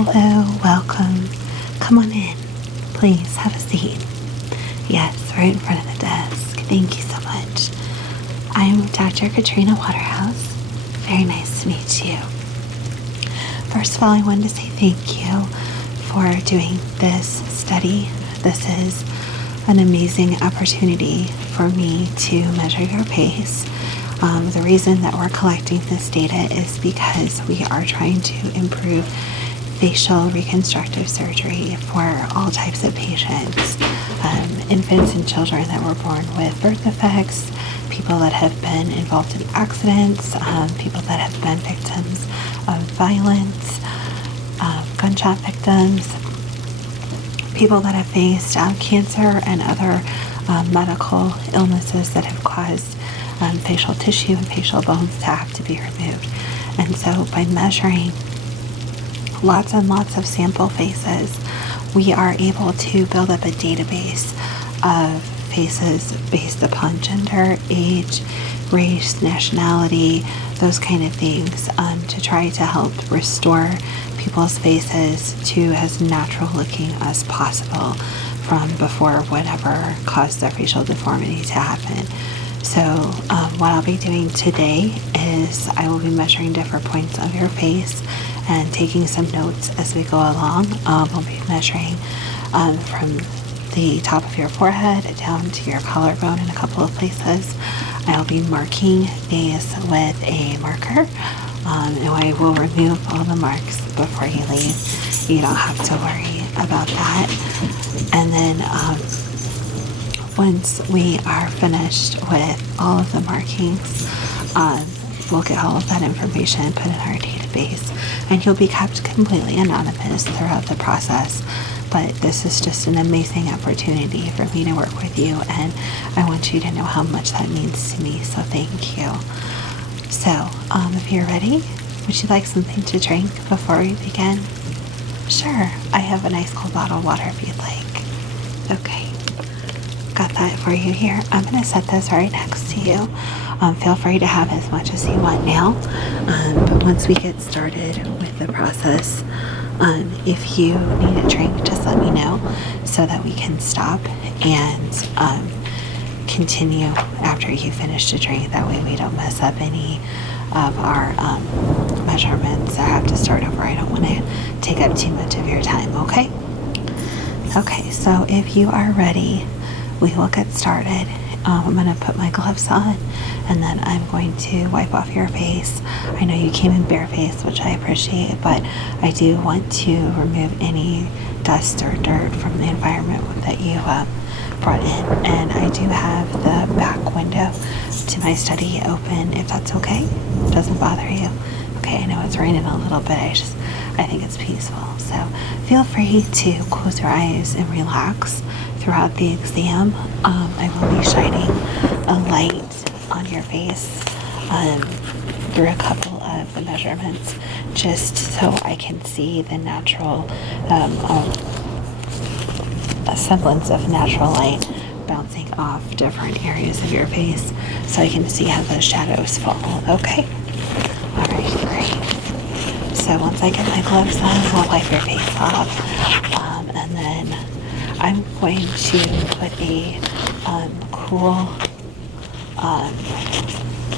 Hello, welcome. Come on in. Please have a seat. Yes, right in front of the desk. Thank you so much. I'm Dr. Katrina Waterhouse. Very nice to meet you. First of all, I wanted to say thank you for doing this study. This is an amazing opportunity for me to measure your pace. The reason that we're collecting this data is because we are trying to improve facial reconstructive surgery for all types of patients. Infants and children that were born with birth defects, people that have been involved in accidents, people that have been victims of violence, gunshot victims, people that have faced cancer and other medical illnesses that have caused facial tissue and facial bones to have to be removed. And so by measuring lots and lots of sample faces, we are able to build up a database of faces based upon gender, age, race, nationality, those kind of things, to try to help restore people's faces to as natural looking as possible from before whatever caused their facial deformity to happen. So what I'll be doing today is I will be measuring different points of your face and taking some notes as we go along. We'll be measuring from the top of your forehead down to your collarbone in a couple of places. I'll be marking these with a marker, and I will remove all the marks before you leave. You don't have to worry about that. And then once we are finished with all of the markings, we'll get all of that information put in our database, and you'll be kept completely anonymous throughout the process. But this is just an amazing opportunity for me to work with you, and I want you to know how much that means to me, so thank you. So, if you're ready, would you like something to drink before we begin? Sure, I have a nice cold bottle of water if you'd like. Okay. Got that for you here. I'm going to set this right next to you. Feel free to have as much as you want now. But once we get started with the process, if you need a drink, just let me know so that we can stop and continue after you finish the drink. That way we don't mess up any of our measurements or have to start over. I don't want to take up too much of your time, okay? Okay, so if you are ready, we will get started. I'm going to put my gloves on, and then I'm going to wipe off your face. I know you came in barefaced, which I appreciate, but I do want to remove any dust or dirt from the environment that you brought in. And I do have the back window to my study open, if that's okay. It doesn't bother you. Okay, I know it's raining a little bit. I think it's peaceful. So feel free to close your eyes and relax throughout the exam. I will be shining a light on your face through a couple of the measurements, just so I can see the natural a semblance of natural light bouncing off different areas of your face, so I can see how those shadows fall. Okay? All right, great. So once I get my gloves on, I'll wipe your face off, and then I'm going to put a cool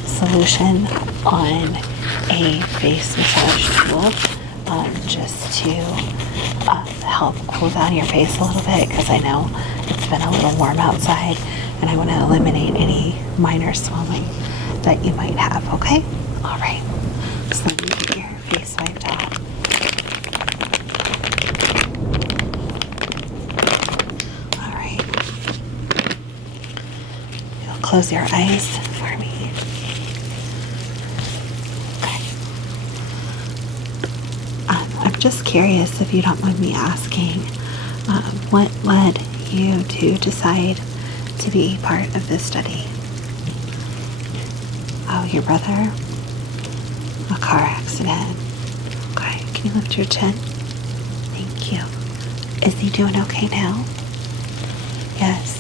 solution on a face massage tool, just to help cool down your face a little bit, because I know it's been a little warm outside and I want to eliminate any minor swelling that you might have, okay? All right, so let me get your face wiped off. All right, you'll close your eyes for me. Okay. I'm just curious, if you don't mind me asking, what led you to decide to be part of this study? Oh, your brother? A car accident. Okay, can you lift your chin? Thank you. Is he doing okay now? Yes.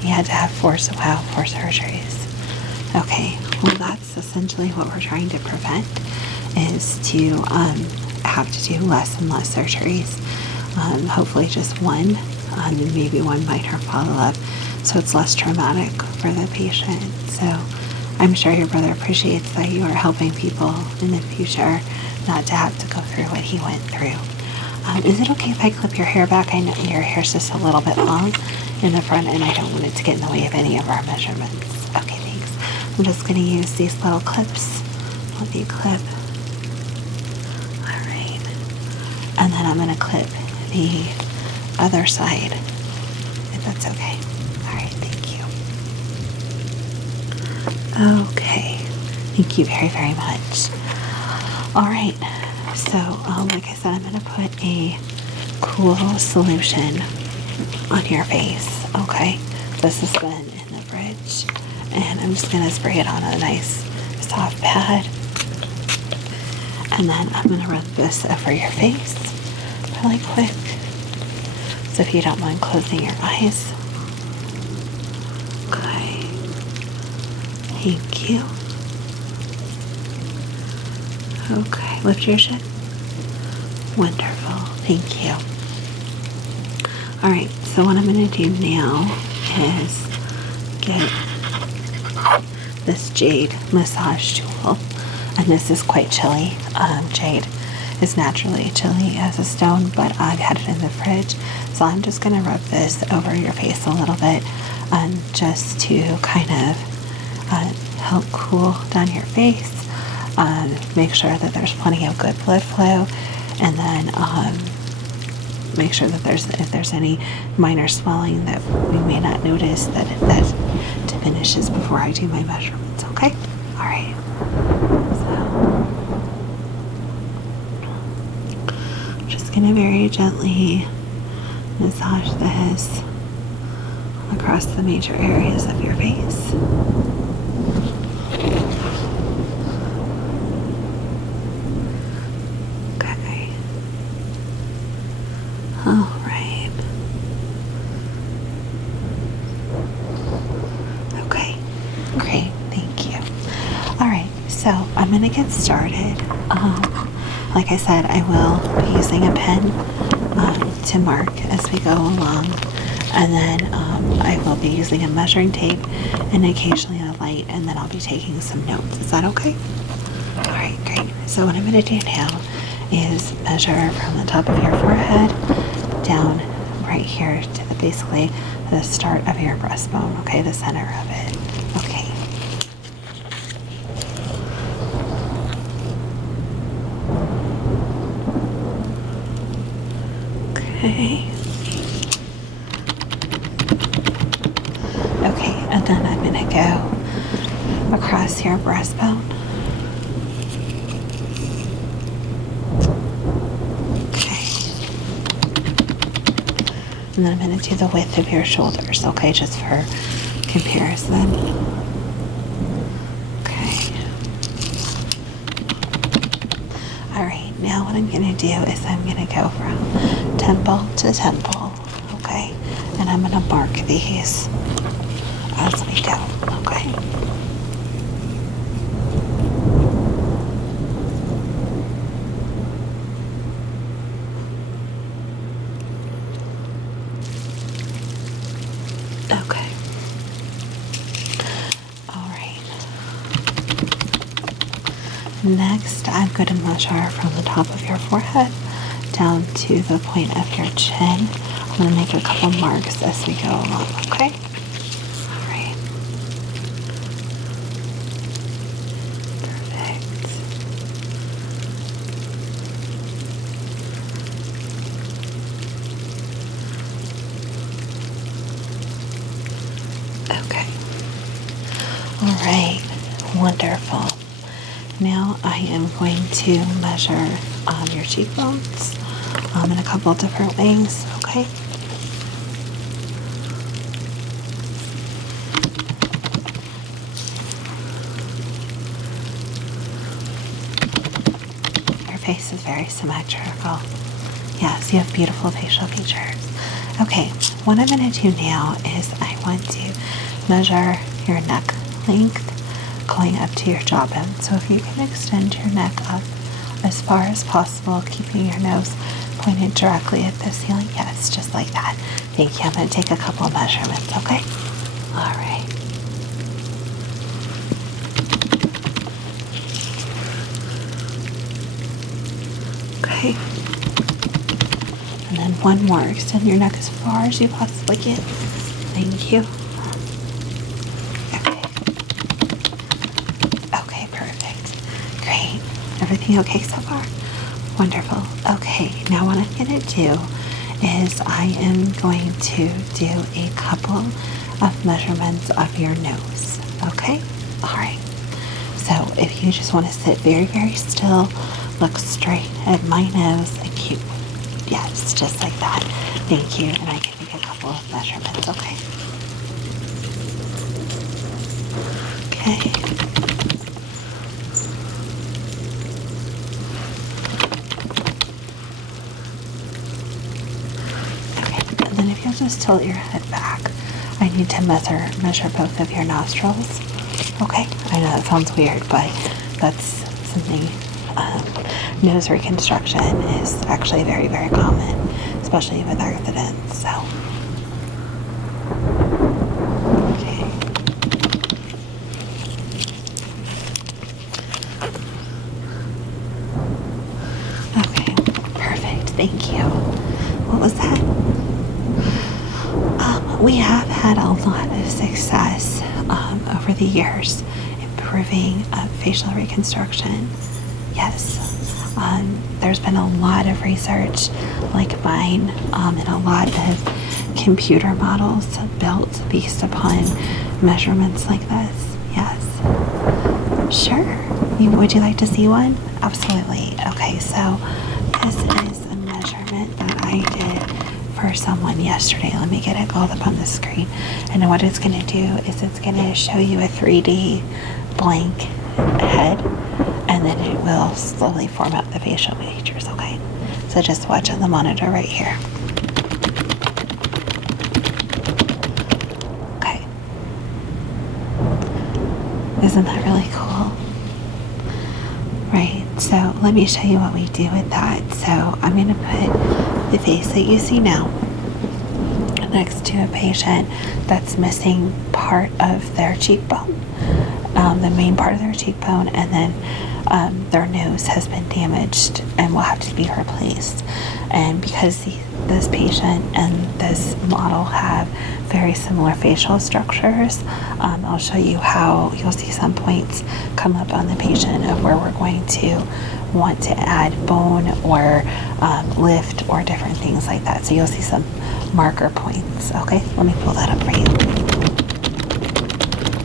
He had to have four surgeries. Okay, well that's essentially what we're trying to prevent, is to have to do less and less surgeries. Hopefully just one, and maybe one minor follow-up, so it's less traumatic for the patient. So I'm sure your brother appreciates that you are helping people in the future not to have to go through what he went through. Is it okay if I clip your hair back? I know your hair's just a little bit long in the front, and I don't want it to get in the way of any of our measurements. Okay, thanks. I'm just going to use these little clips. Let me clip. All right. And then I'm going to clip the other side, if that's okay. All right, thank you. Okay, thank you very, very much. All right, so like I said, I'm going to put a cool solution on your face, okay? This has been in the fridge, and I'm just going to spray it on a nice soft pad, and then I'm going to rub this over your face really quick. So if you don't mind closing your eyes. Okay. Thank you. Okay, lift your chin. Wonderful. Thank you. Alright, so what I'm going to do now is get this jade massage tool. And this is quite chilly. Jade is naturally chilly as a stone, but I've had it in the fridge. So I'm just going to rub this over your face a little bit, just to kind of help cool down your face. Make sure that there's plenty of good blood flow, and then make sure that if there's any minor swelling that we may not notice, that diminishes before I do my measurements. Okay? All right. So I'm just going to very gently massage this across the major areas of your face. Okay. All right. Okay. Great. Thank you. All right. So I'm going to get started. Like I said, I will be using a pen to mark as we go along, and then I will be using a measuring tape and occasionally a light, and then I'll be taking some notes. Is that okay? All right, great. So what I'm going to do now is measure from the top of your forehead down right here to basically the start of your breastbone, okay, the center of it. Okay. Okay. Okay, and then I'm going to go across your breastbone. Okay. And then I'm going to do the width of your shoulders, okay, just for comparison. Okay. All right, now what I'm going to do is I'm going to go from temple to temple, okay? And I'm going to mark these as we go, okay? Okay. All right. Next, I'm going to measure from the top of your forehead down to the point of your chin. I'm going to make a couple marks as we go along, okay? All right. Perfect. Okay. All right. Wonderful. Now I am going to measure your cheekbones in a couple different ways, okay? Your face is very symmetrical. Yes, you have beautiful facial features. Okay, what I'm going to do now is I want to measure your neck length going up to your jawbone. So if you can extend your neck up as far as possible, keeping your nose pointed directly at the ceiling. Yes, just like that. Thank you. I'm going to take a couple of measurements, okay? All right. Okay. And then one more. Extend your neck as far as you possibly can. Thank you. Okay. Okay, perfect. Great. Everything okay so far? Wonderful. Okay, now what I'm going to do is I am going to do a couple of measurements of your nose. Okay? All right. So if you just want to sit very, very still, look straight at my nose and keep, yes, just like that. Thank you. And I can make a couple of measurements, okay? Okay. And then if you'll just tilt your head back, I need to measure both of your nostrils. Okay, I know that sounds weird, but that's something, nose reconstruction is actually very, very common, especially with accidents, so. Okay. Okay, perfect, thank you. What was that? We have had a lot of success over the years improving facial reconstruction. Yes, there's been a lot of research like mine and a lot of computer models built based upon measurements like this. Yes. Sure. Would you like to see one? Absolutely. Okay, so this is a measurement that I did for someone yesterday. Let me get it called up on the screen. And what it's going to do is it's going to show you a 3D blank head, and then it will slowly form up the facial features, okay? So just watch on the monitor right here. Okay. Isn't that really cool? Right, so let me show you what we do with that. So I'm going to put the face that you see now next to a patient that's missing part of their cheekbone, the main part of their cheekbone, and then their nose has been damaged and will have to be replaced. And because this patient and this model have very similar facial structures, I'll show you how you'll see some points come up on the patient of where we're going to want to add bone or lift or different things like that. So you'll see some marker points. Okay, let me pull that up for you.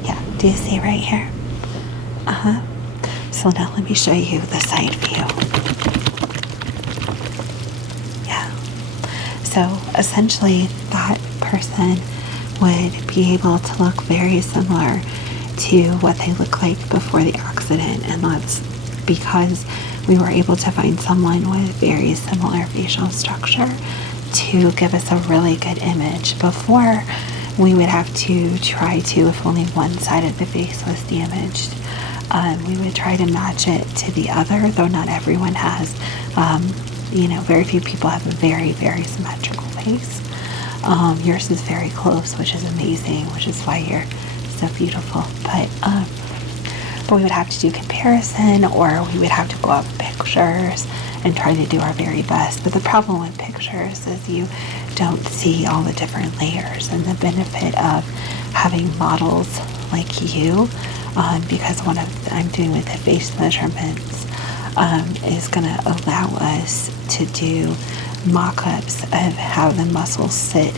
Yeah, do you see right here? So now let me show you the side view. Yeah. So essentially that person would be able to look very similar to what they look like before the accident, and that's because we were able to find someone with very similar facial structure to give us a really good image. Before, we would have to try to, if only one side of the face was damaged, we would try to match it to the other, though not everyone has. Very few people have a very, very symmetrical face. Yours is very close, which is amazing, which is why you're so beautiful. But we would have to do comparison, or we would have to go out with pictures and try to do our very best. But the problem with pictures is you don't see all the different layers, and the benefit of having models like you, because what I'm doing with the face measurements is going to allow us to do mock-ups of how the muscles sit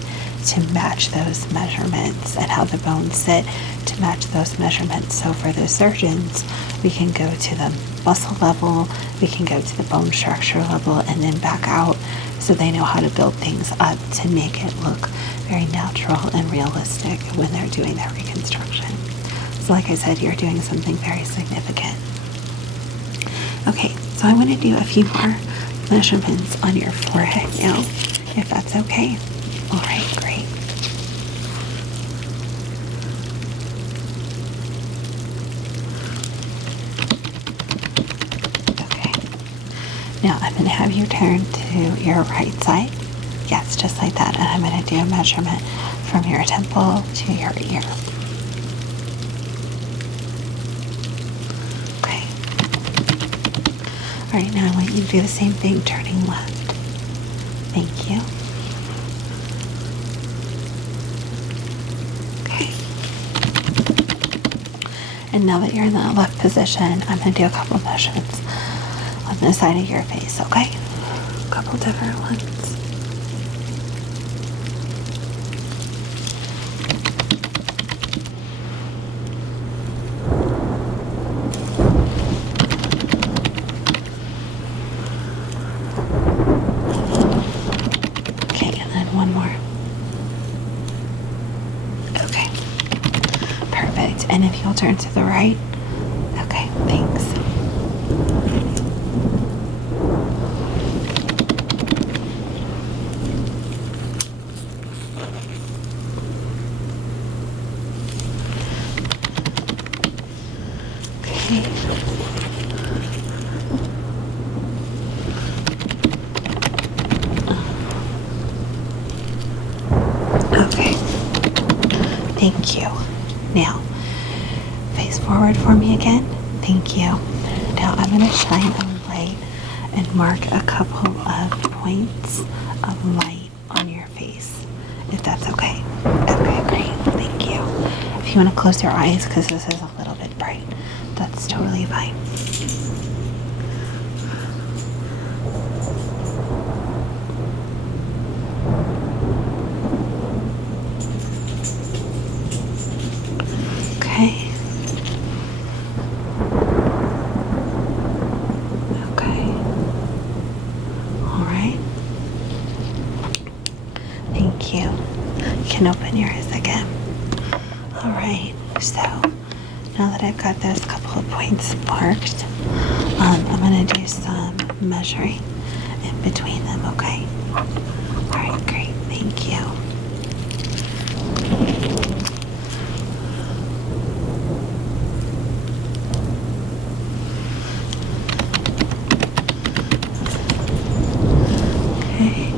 to match those measurements and how the bones sit to match those measurements. So for the surgeons, we can go to the muscle level, we can go to the bone structure level, and then back out, so they know how to build things up to make it look very natural and realistic when they're doing their reconstruction. So like I said, you're doing something very significant. Okay, so I'm going to do a few more measurements on your forehead now, if that's okay. All right, great. Okay, and have you turn to your right side. Yes, just like that. And I'm going to do a measurement from your temple to your ear. Okay. All right, now I want you to do the same thing, turning left. Thank you. Okay. And now that you're in that left position, I'm going to do a couple of measurements on the side of your face, okay? A couple different ones. Okay, and then one more. Okay. Perfect. And if you'll turn to the right. Okay, thanks. Okay. Thank you. Now, face forward for me again. Thank you. Now I'm going to shine a light and mark a couple of points of light on your face, if that's okay. Okay, great. Thank you. If you want to close your eyes, because this is a little bit bright, that's totally fine. Okay. Okay. All right. Thank you. You can open your eyes again. All right. So now that I've got those couple of points marked, I'm going to do some measuring in between them, okay? All right, great. Thank you. Okay.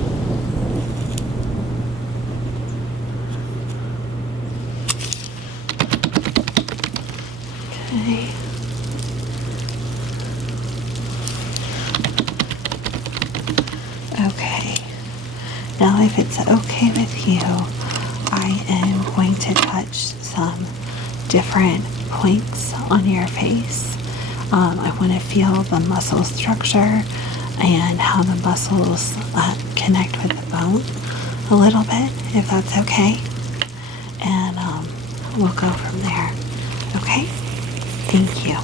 Okay. Okay. Now, if it's okay with you, I am going to touch some different points on your face. I want to feel the muscle structure and how the muscles connect with the bone a little bit, if that's okay. And we'll go from there. Okay? Thank you.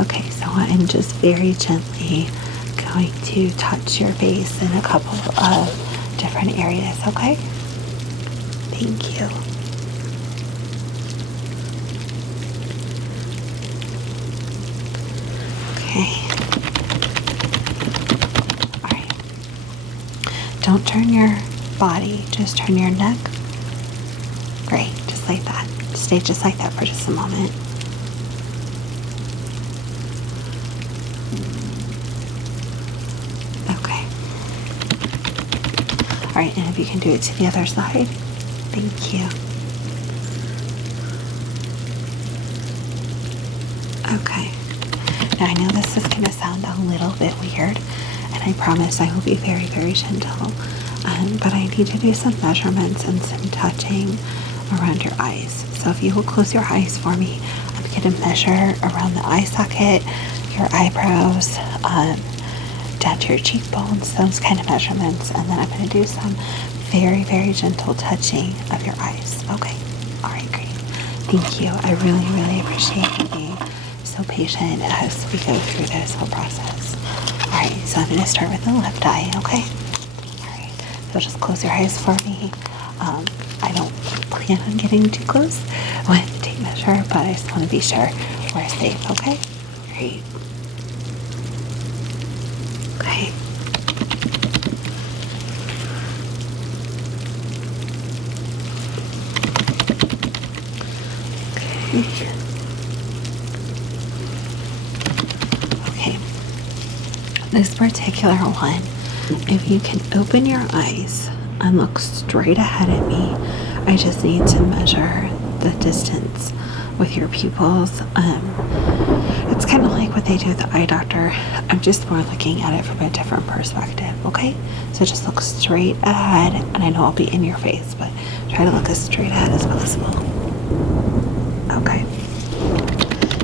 Okay, so I'm just very gently going to touch your face in a couple of different areas, okay? Thank you. Okay. All right. Don't turn your body, just turn your neck. Great, just like that. Stay just like that for just a moment. Okay. All right, and if you can do it to the other side, thank you. Okay. Now I know this is going to sound a little bit weird, and I promise I will be very, very gentle. But I need to do some measurements and some touching around your eyes. So if you will close your eyes for me, I'm going to measure around the eye socket, your eyebrows, down to your cheekbones, those kind of measurements. And then I'm going to do some very, very gentle touching of your eyes. Okay. All right, great. Thank you. I really, really appreciate you being so patient as we go through this whole process. All right, so I'm going to start with the left eye, okay? All right, so just close your eyes for me. I don't plan on getting too close when I take measure, but I just want to be sure we're safe, okay? Great. Okay. Okay. This particular one, if you can open your eyes and look straight ahead at me, I just need to measure the distance with your pupils. It's kind of like what they do with the eye doctor. I'm just more looking at it from a different perspective, okay? So just look straight ahead, and I know I'll be in your face, but try to look as straight ahead as possible. Okay.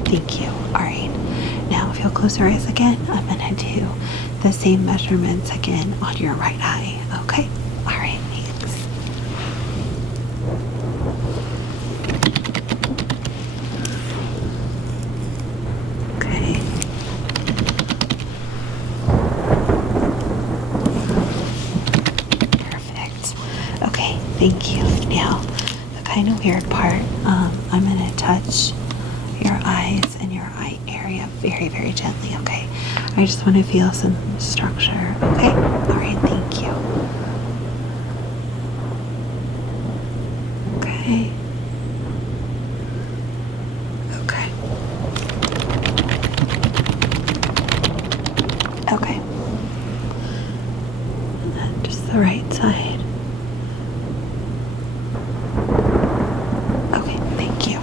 Thank you. All right. Now, if you'll close your eyes again, I'm going to do the same measurements again on your right eye, okay? All right, thanks. Okay. Perfect. Okay, thank you. Now, the kind of weird part, I'm going to touch your eyes and your eye area very, very gently, okay? I just want to feel some structure, okay? All right, thank you. Okay. Okay. Okay. And then just the right side. Okay, thank you.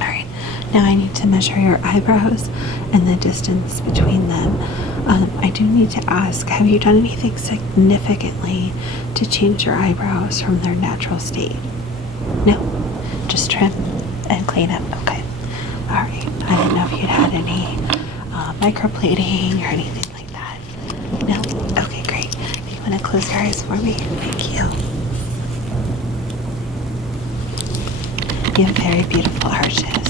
All right, now I need to measure your eyebrows and the distance between them. I do need to ask, have you done anything significantly to change your eyebrows from their natural state? No? Just trim and clean up? Okay. All right. I didn't know if you'd had any microblading or anything like that. No? Okay, great. You want to close your eyes for me? Thank you. You have very beautiful arches.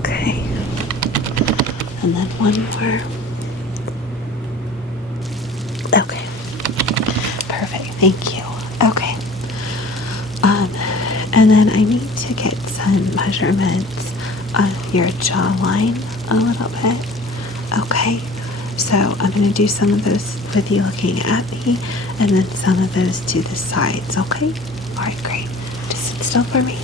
Okay. And then one more. Okay. Perfect. Thank you. Okay. And then I need to get some measurements of your jawline a little bit. Okay. So I'm going to do some of those with you looking at me, and then some of those to the sides. Okay. All right. Great. Just sit still for me.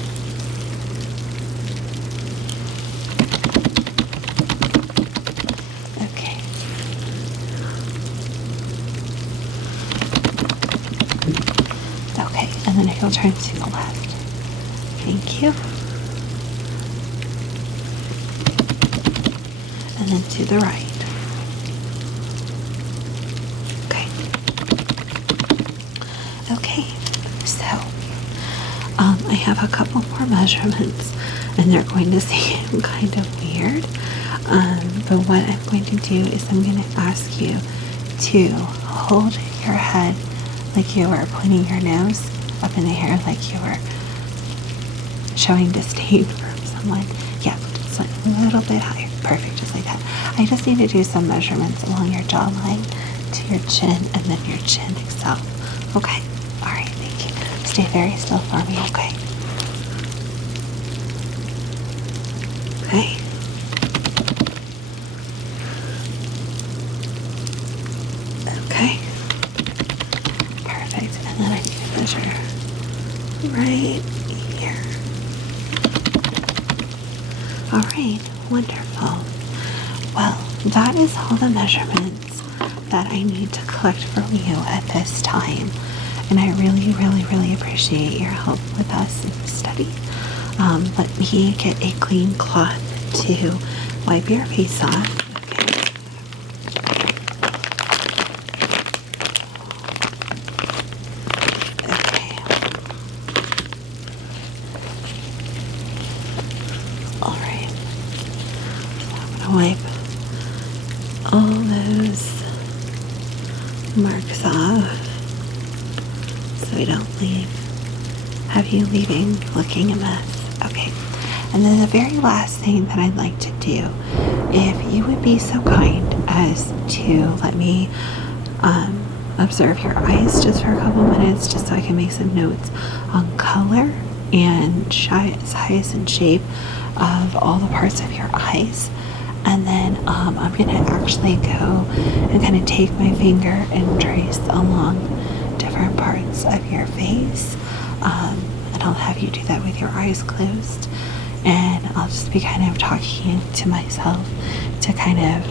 Okay, and then if you'll turn to the left. Thank you. And then to the right. Okay. Okay, so I have a couple more measurements, and they're going to seem kind of weird. But what I'm going to do is I'm going to ask you to hold your head like you were pointing your nose up in the air, like you were showing disdain for someone. Yeah, just like a little bit higher. Perfect, just like that. I just need to do some measurements along your jawline to your chin and then your chin itself. Okay? All right, thank you. Stay very still for me, okay? Okay. Okay. Perfect. And then I need to measure right here. All right. Wonderful. Well, that is all the measurements that I need to collect from you at this time. And I really, really, really appreciate your help with us in this study. Let me get a clean cloth to wipe your face off. Wipe all those marks off so we don't have you leaving looking a mess. Okay, and then the very last thing that I'd like to do, if you would be so kind as to let me observe your eyes just for a couple minutes, just so I can make some notes on color and size and shape of all the parts of your eyes. And then I'm going to actually go and kind of take my finger and trace along different parts of your face. And I'll have you do that with your eyes closed. and I'll just be kind of talking to myself to kind of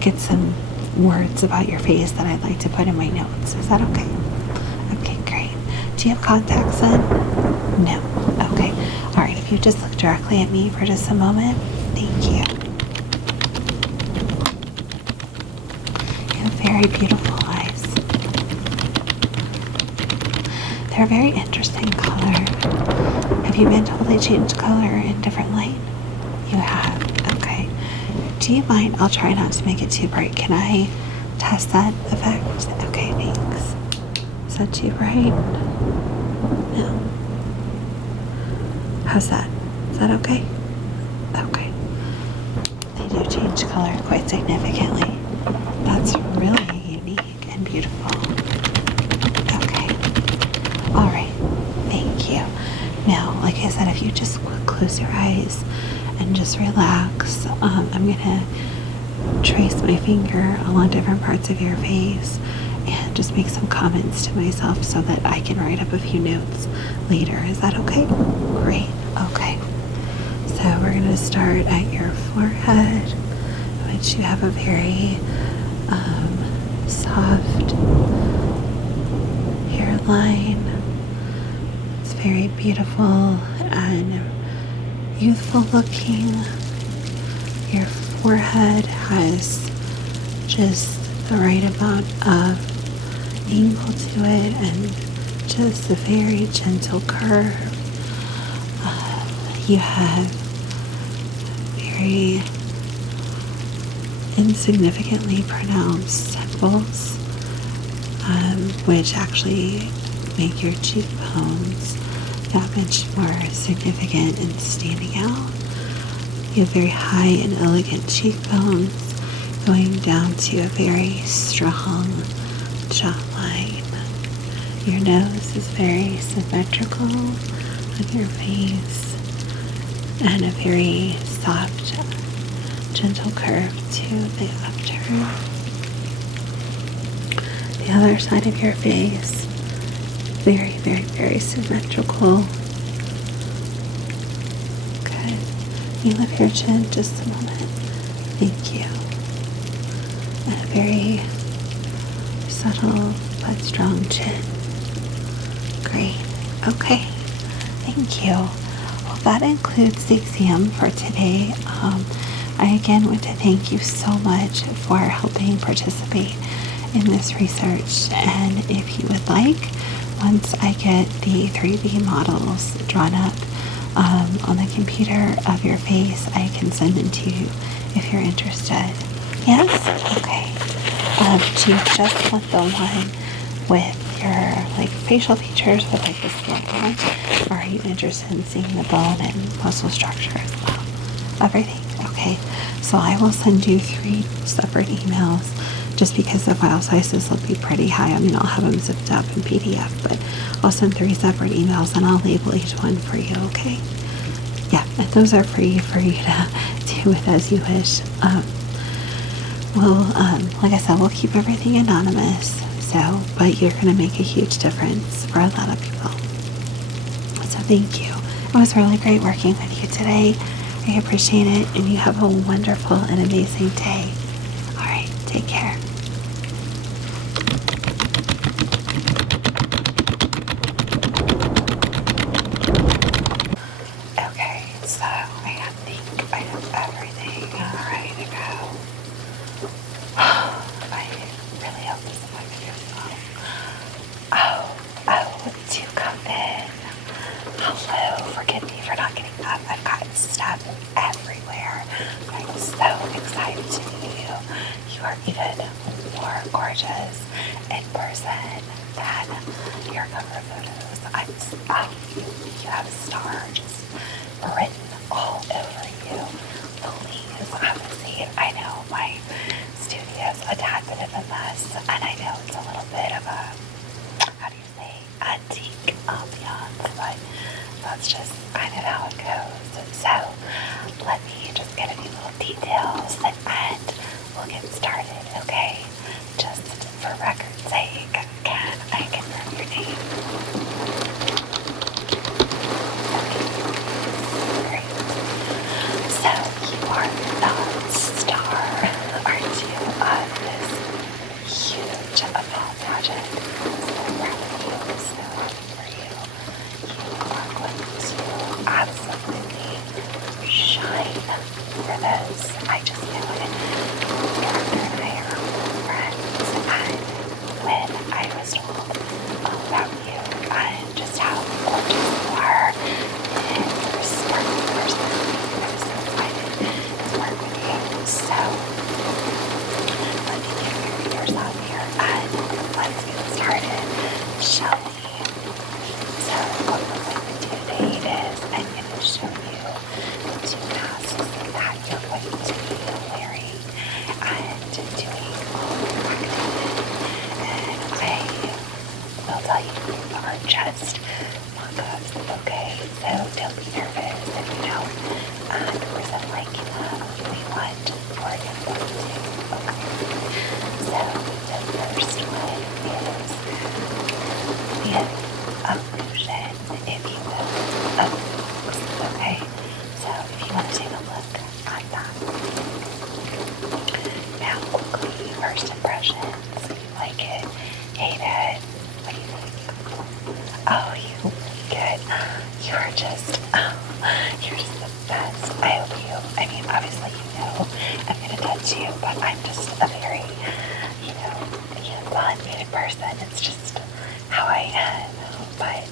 get some words about your face that I'd like to put in my notes. Is that okay? Okay, great. Do you have contacts in? No. Okay. All right. If you just look directly at me for just a moment. Thank you. You have very beautiful eyes. They're a very interesting color. Have you been told they change color in different light? You have. Okay. Do you mind? I'll try not to make it too bright. Can I test that effect? Okay, thanks. Is that too bright? No. How's that? Is that okay? Okay. They do change color quite significantly. That's really unique and beautiful. Okay. All right. Thank you. Now, like I said, if you just close your eyes and just relax, I'm going to trace my finger along different parts of your face and just make some comments to myself so that I can write up a few notes later. Is that okay? Great. Okay. So we're going to start at your forehead, which you have a very soft hairline. It's very beautiful and youthful looking. Your forehead has just the right amount of angle to it and just a very gentle curve. You have very insignificantly pronounced temples, which actually make your cheekbones that much more significant and standing out. You have very high and elegant cheekbones going down to a very strong jawline. Your nose is very symmetrical on your face and a very soft, gentle curve to the upturn. The other side of your face, very, very, very symmetrical. Good. You lift your chin just a moment. Thank you. And a very subtle but strong chin. Great. Okay. Thank you. Well, that includes the exam for today. I again want to thank you so much for helping participate in this research. And if you would like, once I get the 3D models drawn up on the computer of your face, I can send them to you if you're interested. Yes? Okay. Do you just want the one with your facial features with the skin on, or are you interested in seeing the bone and muscle structure as well? Everything? Okay. So I will send you 3 separate emails just because the file sizes will be pretty high. I mean, I'll have them zipped up in PDF, but I'll send 3 separate emails and I'll label each one for you, okay? Yeah, and those are free for you to do with as you wish. Like I said, we'll keep everything anonymous, but you're going to make a huge difference for a lot of people. So thank you. It was really great working with you today. I appreciate it, and you have a wonderful and amazing day. All right, take care. Okay, so I think I have everything ready to go. I really hope this is my video. Oh, do come in. Hello, forgive me for not getting up. I've got stuff everywhere. I'm so excited to meet you. You are even more gorgeous in person than your cover photos. You have a star just written all over you. Please have a seat. I know my studio's a tad bit of a mess, and I know it's a little bit of a, how do you say, antique ambiance, but that's just kind of how it goes. So let me just get a few little details and we'll get started, okay? Just for record's sake, can I confirm your name? Okay. let's get started, shall we? So what we're going to do today is I'm going to show you the two masks that you're going to be wearing and doing all practice. And I will tell you these are just mock-ups, okay? So don't be nervous if you don't present like we want or you want to, okay? So the first one is the illusion, if you will, of looks, okay? So if you want to take a look at that. Now quickly, first impressions. You like it? Hate it? What do you think? Oh, you good. You're just the best. I hope you, I mean, obviously you know I'm going to touch you, but I'm just a very, hands-on person. It's just how I am. But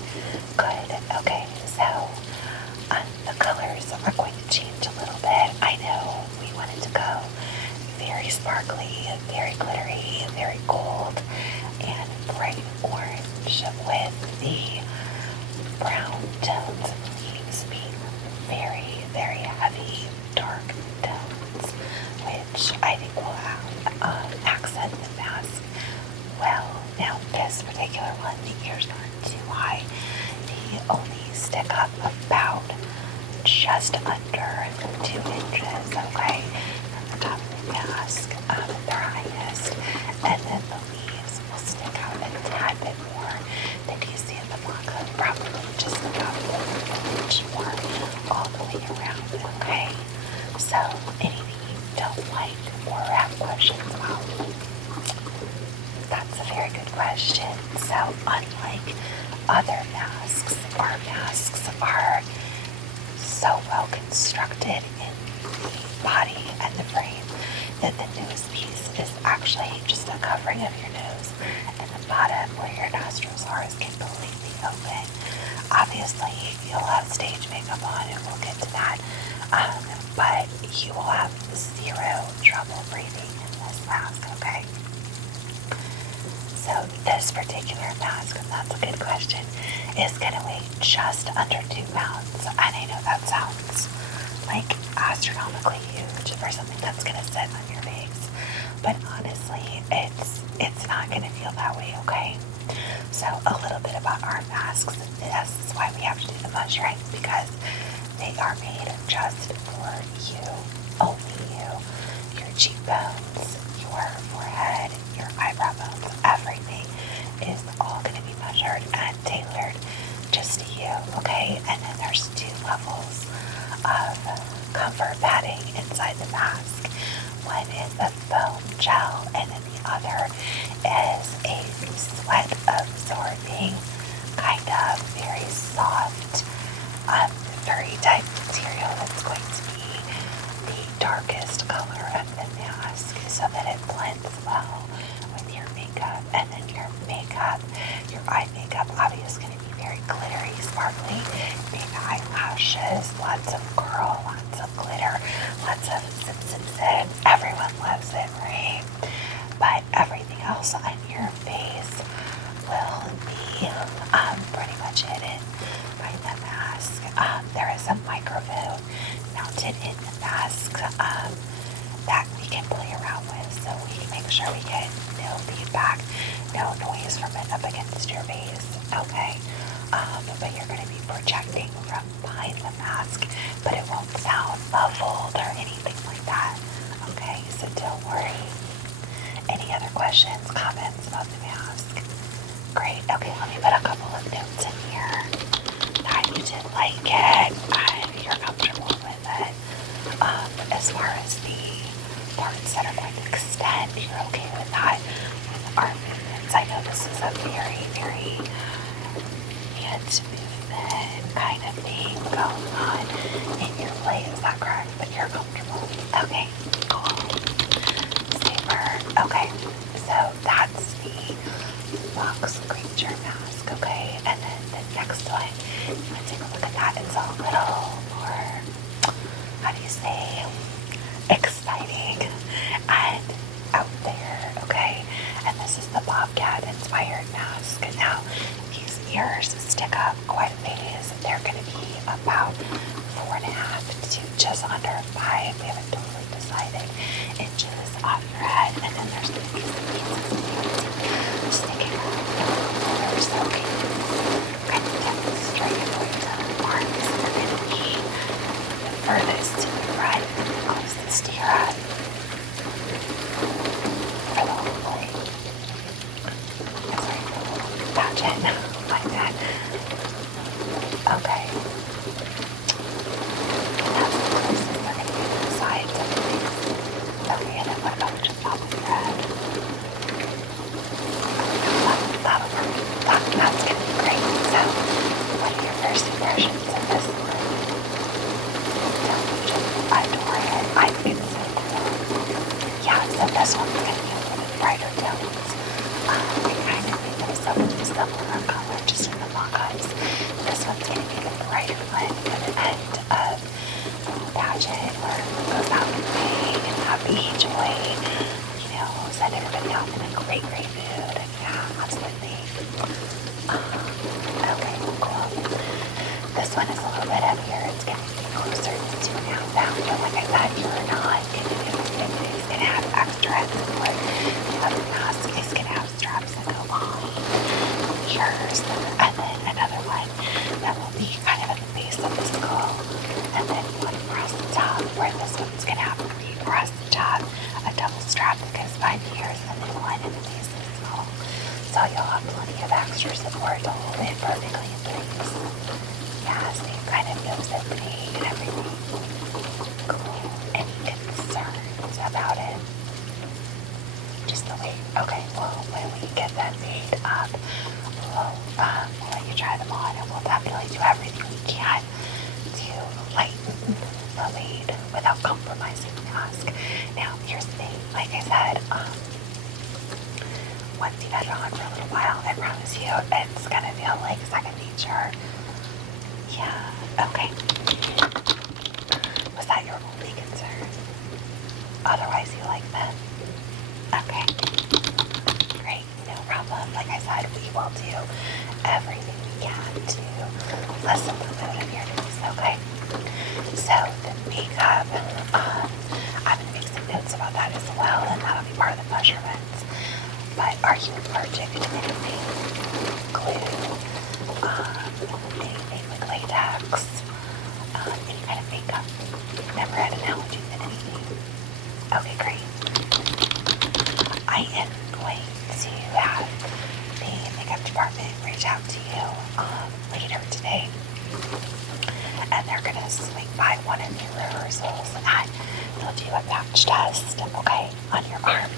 good. Okay, so the colors are going to change a little bit. I know we wanted to go very sparkly, very glittery, very gold, and bright orange with the brown tones of leaves being very, very heavy, dark tones, which I think will accent the mask well. Now, this particular one, the ears aren't too high. They only stick up about just under 2 inches, okay, from the top of the mask at their highest, and then the leaves will stick out a tad bit more than you see in the mock-up, probably just about 1 inch more all the way around, okay? So, anything you don't like or have questions about? That's a very good question. So, unlike other masks, our masks are so well constructed in the body and the frame that the nose piece is actually just a covering of your nose, and the bottom where your nostrils are is completely open. Obviously, you'll have stage makeup on, and we'll get to that, but you will have zero trouble breathing in this mask, okay? So this particular mask, and that's a good question, is going to weigh just under 2 pounds. And I know that sounds like astronomically huge for something that's going to sit on your face, but honestly, it's not going to feel that way, okay? So a little bit about our masks. This is why we have to do the measuring, because they are made just for you, only you, your cheekbones, your forehead, your eyebrow bones, everything is all going to be measured and tailored just to you, okay? And then there's 2 levels of comfort padding inside the mask. One is a foam gel, and then the other is a sweat absorbing, kind of very soft, furry type material that's going to be the darkest color of the mask so that it blends well with your makeup. And then your makeup, your eye makeup, obviously is going to be very glittery, sparkly, big eyelashes, lots of curl, lots of glitter, lots of zip. Everyone loves it, right? But everything else on your face will be pretty much hidden by the mask. There is a microphone mounted in the mask that we can play around with, so we can make sure we get no feedback, no noise from it up against your face, okay? But you're going to be projecting from behind the mask, but it won't sound muffled or anything like that, okay? So don't worry. Any other questions, comments about the mask? Great. Okay, let me put a couple of notes in here that you did like it and you're comfortable with it. As far as the parts that are going to extend, you're okay with that with arm movements. I know this is a very, very hand movement kind of thing going on in your play. Is that correct? But you're comfortable. Okay, cool. Super. Okay, so that's the box creature mask, okay? And then the next one, you want to take a look at that. It's a little more, how do you say, exciting and out there, okay? And this is the Bob bobcat-inspired mask. Now, these ears stick up quite a ways. They're going to be about 4.5 to just under 5. We haven't totally decided. Inches off your head, and then there's going to be some pieces sticking up. They're so cute. Kind of demonstrating what the arms are going to be the furthest to your right and the closest to your head. For the whole thing. Sorry, for the whole pageant. Like that. Okay. And that's the closest they're going to be to the sides of the face. Okay, and then what about just top of your head? That'll work. That's going to be great. So, what are your first impressions of this one? Don't you just adore it? I think it's so cool. Yeah, so this one's going to be a little bit brighter tones. I kind of made them similar color just in the mock-ups. This one's going to be the brighter one for the end of the whole pageant where it goes out in May and happy, joy, send everybody off in a great, great mood. Yeah, absolutely. Okay, cool. This one is a little bit heavier. It's going to be closer to 2.5 pounds, but like I said, you're not it's going to have extra head support. The other mask is going to have straps that go behind ears, and then another one that will be kind of at the base of the skull, and then one across the top, where this one's going to have to be across the top, a double strap that goes by the ears, and then one in the base of the skull. So you'll have plenty of extra support to hold it perfectly in place. Yeah, so you kind of feels opening and everything. Cool. Any concerns about it? Just the weight. Okay, well, when we get that made up, we'll let you try them on, and we'll definitely do everything we can to lighten the weight without compromising the mask. Now, here's the thing. Like I said, once you've had it on for a little while, I promise you, it's gonna feel like second nature. Yeah. Okay. Was that your only concern? Otherwise, you like them? Okay. Great. No problem. Like I said, we will do everything we can to lessen the load of your knees, okay? So, the makeup, I'm going to make some notes about that as well, and that'll be part of the measurements. But are you allergic to anything? Glue, anything like latex, any kind of makeup? Never had an allergy to anything? Okay, great. I am going to have the makeup department reach out to you later today, and they're going to swing by one of your rehearsals, and they'll do a patch test, okay, on your arm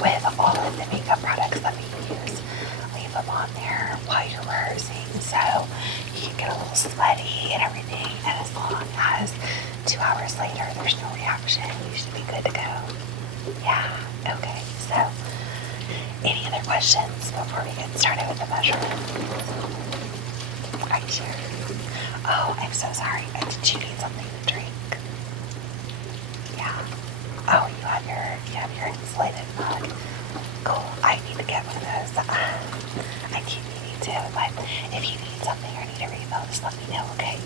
with all of the makeup products that we use. Leave them on there while you're rehearsing, so you can get a little sweaty and everything, and as long as 2 hours later there's no reaction, you should be good to go. Yeah, okay, so any other questions before we get started with the measurements? Are you sure? Oh, I'm so sorry. Did you need something to drink? Yeah. Oh, you have your insulated mug. Cool. I need to get one of those. I keep needing to, but if you need something or need a refill, just let me know, okay?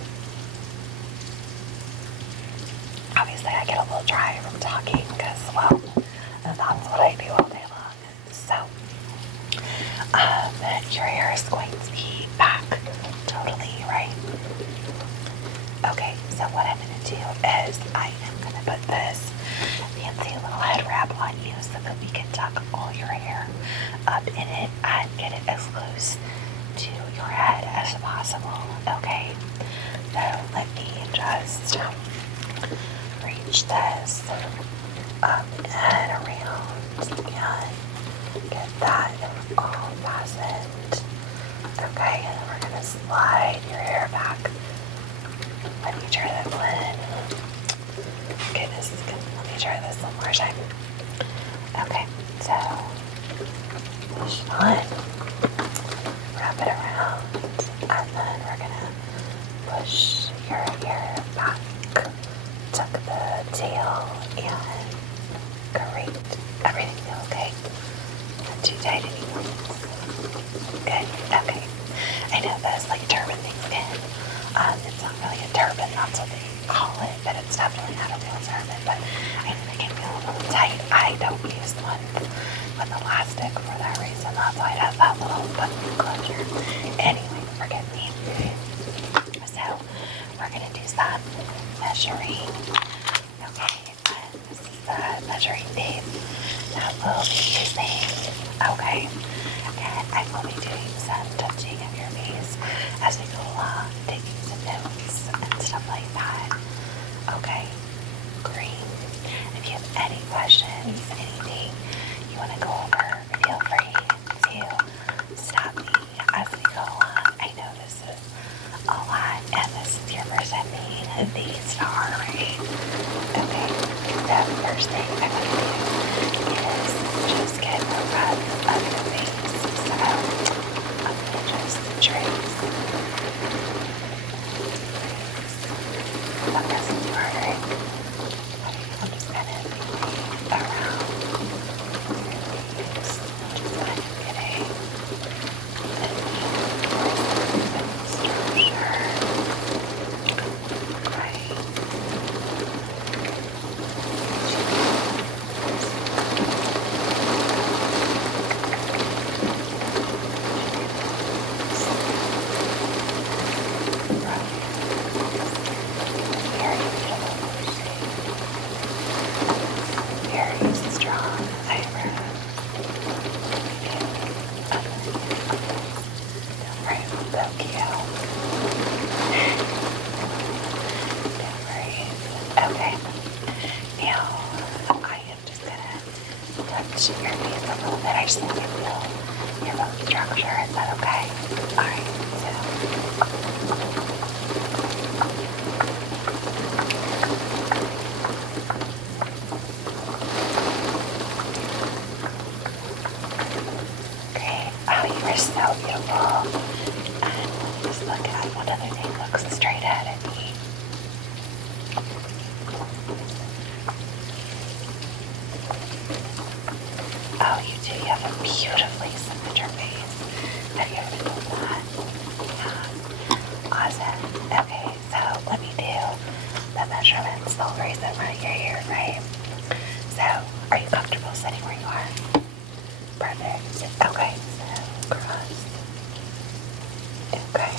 Obviously, I get a little dry from talking because, well, that's what I do all day long. So, your hair is going to be back totally, right? Okay, so what I'm going to do is I am going to put this fancy little head wrap on you so that we can tuck all your hair up in it and get it as close to your head as possible, okay? So let me just reach this up and around and get that all fastened. Okay, and then we're going to slide your hair back. Let me try that one. Goodness, let me try this one more time. Okay, so push on, wrap it around, and then we're gonna push your hair back, tuck the tail, and great. Everything feel okay? too tight anymore. Good. Okay. I know those like turban things can. It's not really a turban, that's what they call it, but it's definitely not a real turban. But I know they can feel a little tight. I don't use one with elastic for that reason. That's why it has that little button closure. Anyway, forgive me. So we're gonna do some measuring. Okay, and this is the measuring tape that we'll be using. Okay, and I will be doing some touching of your face as we go along, taking some notes and stuff like that. Okay, great. If you have any questions, anything you want to go over, feel free to stop me as we go along. I know this is a lot, and this is your first time being the star, right? Okay, so first thing I'm going to do is just get a rub of your face. So I'm going to just trace. That wasn't too hard, right? I'm just going to be around your face, just kind of getting very strong eyebrows. Right, poke you. Okay. Now I am just gonna touch your face a little bit. I just want to feel your bone structure. Is that okay? Alright, great. Oh, you are so beautiful. And just look at one other thing. Looks straight ahead at me. Oh, you do. You have a beautifully symmetric face. Have you ever done that? Yeah. Awesome. Okay, so let me do the measurements. The whole reason why you're here, right? So, are you comfortable sitting where you are? Perfect. Okay, so cross. Okay.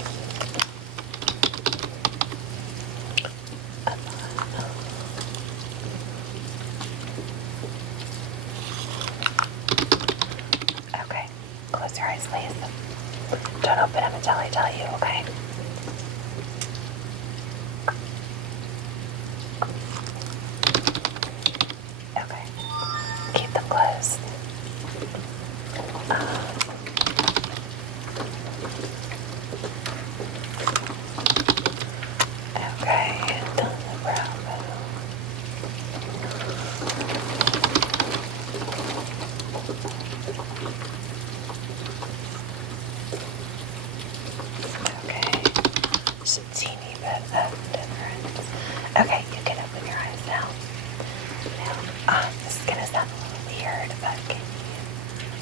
Okay, close your eyes, please. Don't open them until I tell you, okay? Okay, keep them closed. Okay, down the brow bone. Okay, just a teeny bit of difference. Okay, you can open your eyes now. Now, this is gonna sound a little weird, but can you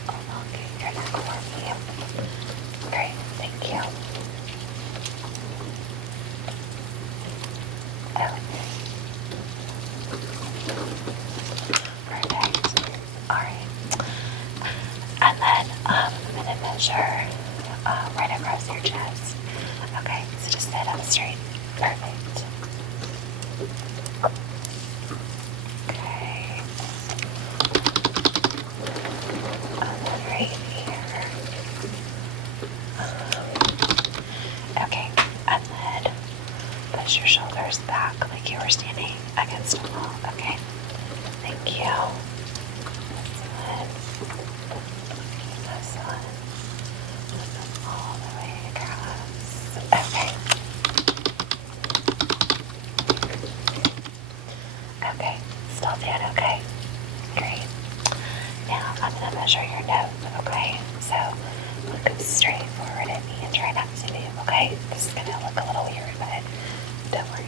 elongate your neck for me? Great, thank you. Okay. Perfect. Alright. And then I'm gonna measure right across your chest. Okay, so just sit up straight. Perfect. Okay. And then right here. Okay, and then push your shoulders back like you were standing against a wall. Okay, thank you. This one. All the way across. Okay. Okay, still doing okay. Great. Now I'm gonna measure your nose, okay? So look straight forward at me and try not to move, okay? This is gonna look a little weird, but don't worry.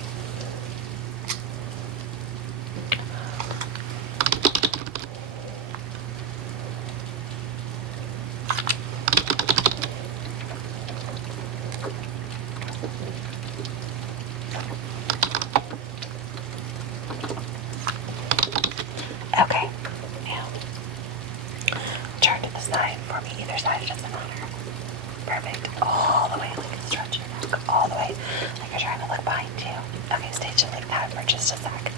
this side for me. Either side, it doesn't matter. Perfect. All the way, like stretch your neck all the way, like you're trying to look behind you. Okay, stay just like that for just a sec.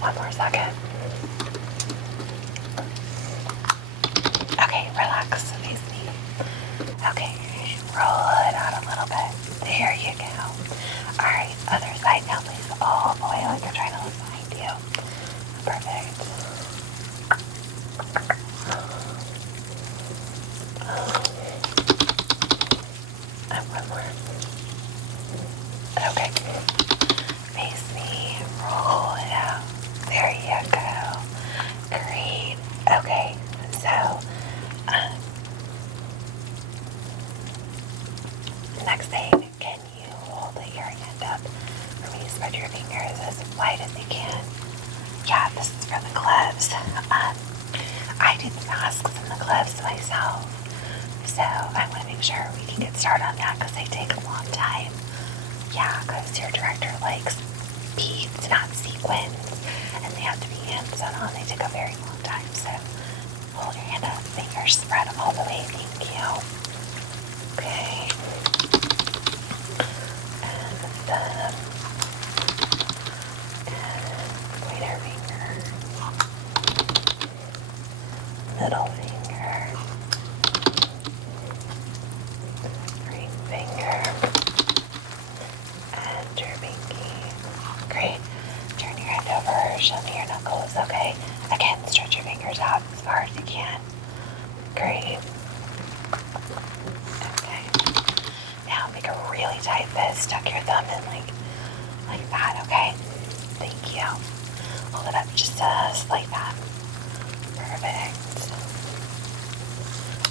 One more second. Okay, relax, face me. Okay, roll it out a little bit. There you go. Alright, other side now, please. All the way like you're trying to look behind you. Perfect. And one more. Okay. Face me. Roll it out. There you go. Great. Okay, so next thing, can you hold your hand up for me? Spread your fingers as wide as you can. Yeah, this is for the gloves. I do the masks and the gloves myself, so I want to make sure we can get started on that because they take a long time. Yeah, because your director likes beads, not sequins, and they have to be hand sewn on. They take a very long time, so hold your hand up, fingers spread all the way. Thank you. Okay. And the thumb. And pointer finger. Middle finger. Ring finger. And your pinky. Great. Turn your hand over. Show me your knuckles, okay? Again, stretch your fingers out as far as you can. Great. Okay. Now make a really tight fist. Tuck your thumb in like that, okay? Thank you. Hold it up just like that. Perfect.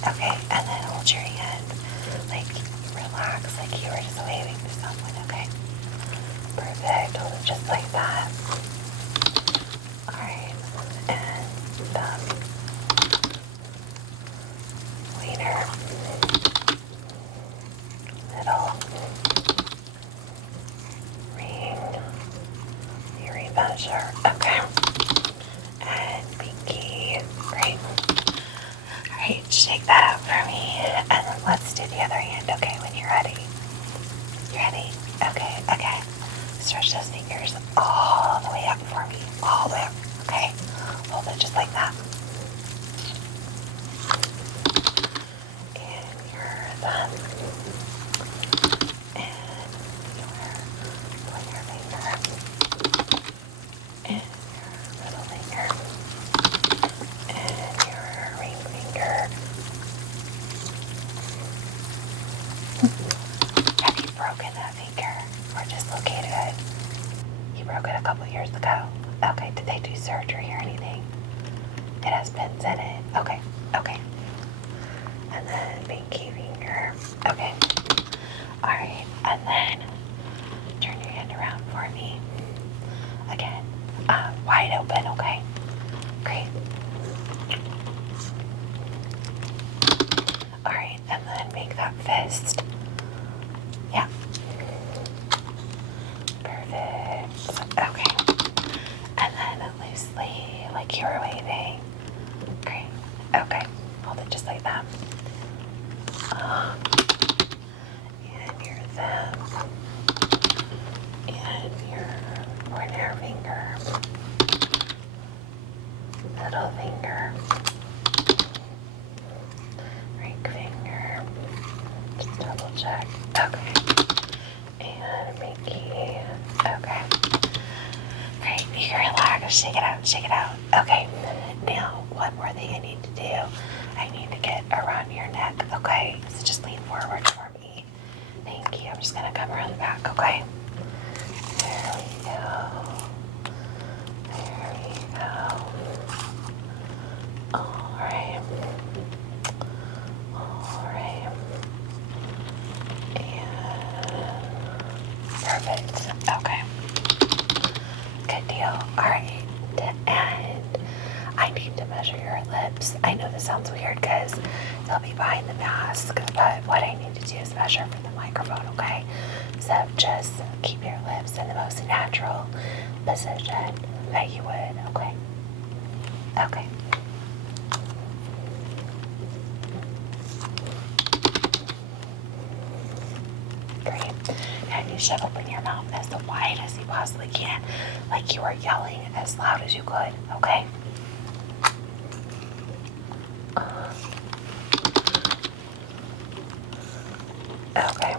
Okay, and then hold your hand like relax, like you were just waving to someone, okay? Perfect. Hold it just like that. Alright. And thumb. Pointer. Middle. Ring. You remeasure. Okay. And pinky. Great. Alright, shake that out for me. And then let's do the other hand, okay, when you're ready. You ready? Okay, okay. Stretch those fingers all the way up for me. All the way up. Okay. Hold it just like that. And your thumb. And your pointer finger. And your middle finger. And your ring finger. Have you broken that finger or dislocated it? You broke it a couple years ago. Okay, did they do surgery or anything? It has pins in it. Okay, okay. And then pinky finger. Okay. Alright, and then turn your hand around for me. Again, wide open, okay? Great. Alright, and then make that fist. Yeah. Perfect. Okay. And then loosely, like you were waving. Great. Okay. Hold it just like that. And your thumb. And your pointer finger. Middle finger. Ring finger. Just double check. Okay. And pinky. Okay. Great. You can relax. Shake it out. Shake it out. Okay. Now, one more thing I need to do. I need to get around your neck. Okay. So just lean forward for me. Thank you. I'm just going to come around the back. Okay. There we go. There we go. Alright. Alright. And perfect. Okay. Good deal. Alright. And I need to measure your lips. I know this sounds weird because they'll be behind the mask, but what I need to do is measure for the microphone. microphone, okay? So just keep your lips in the most natural position that you would, okay? Okay. Great. And you should open your mouth as wide as you possibly can, like you were yelling as loud as you could, okay? Okay.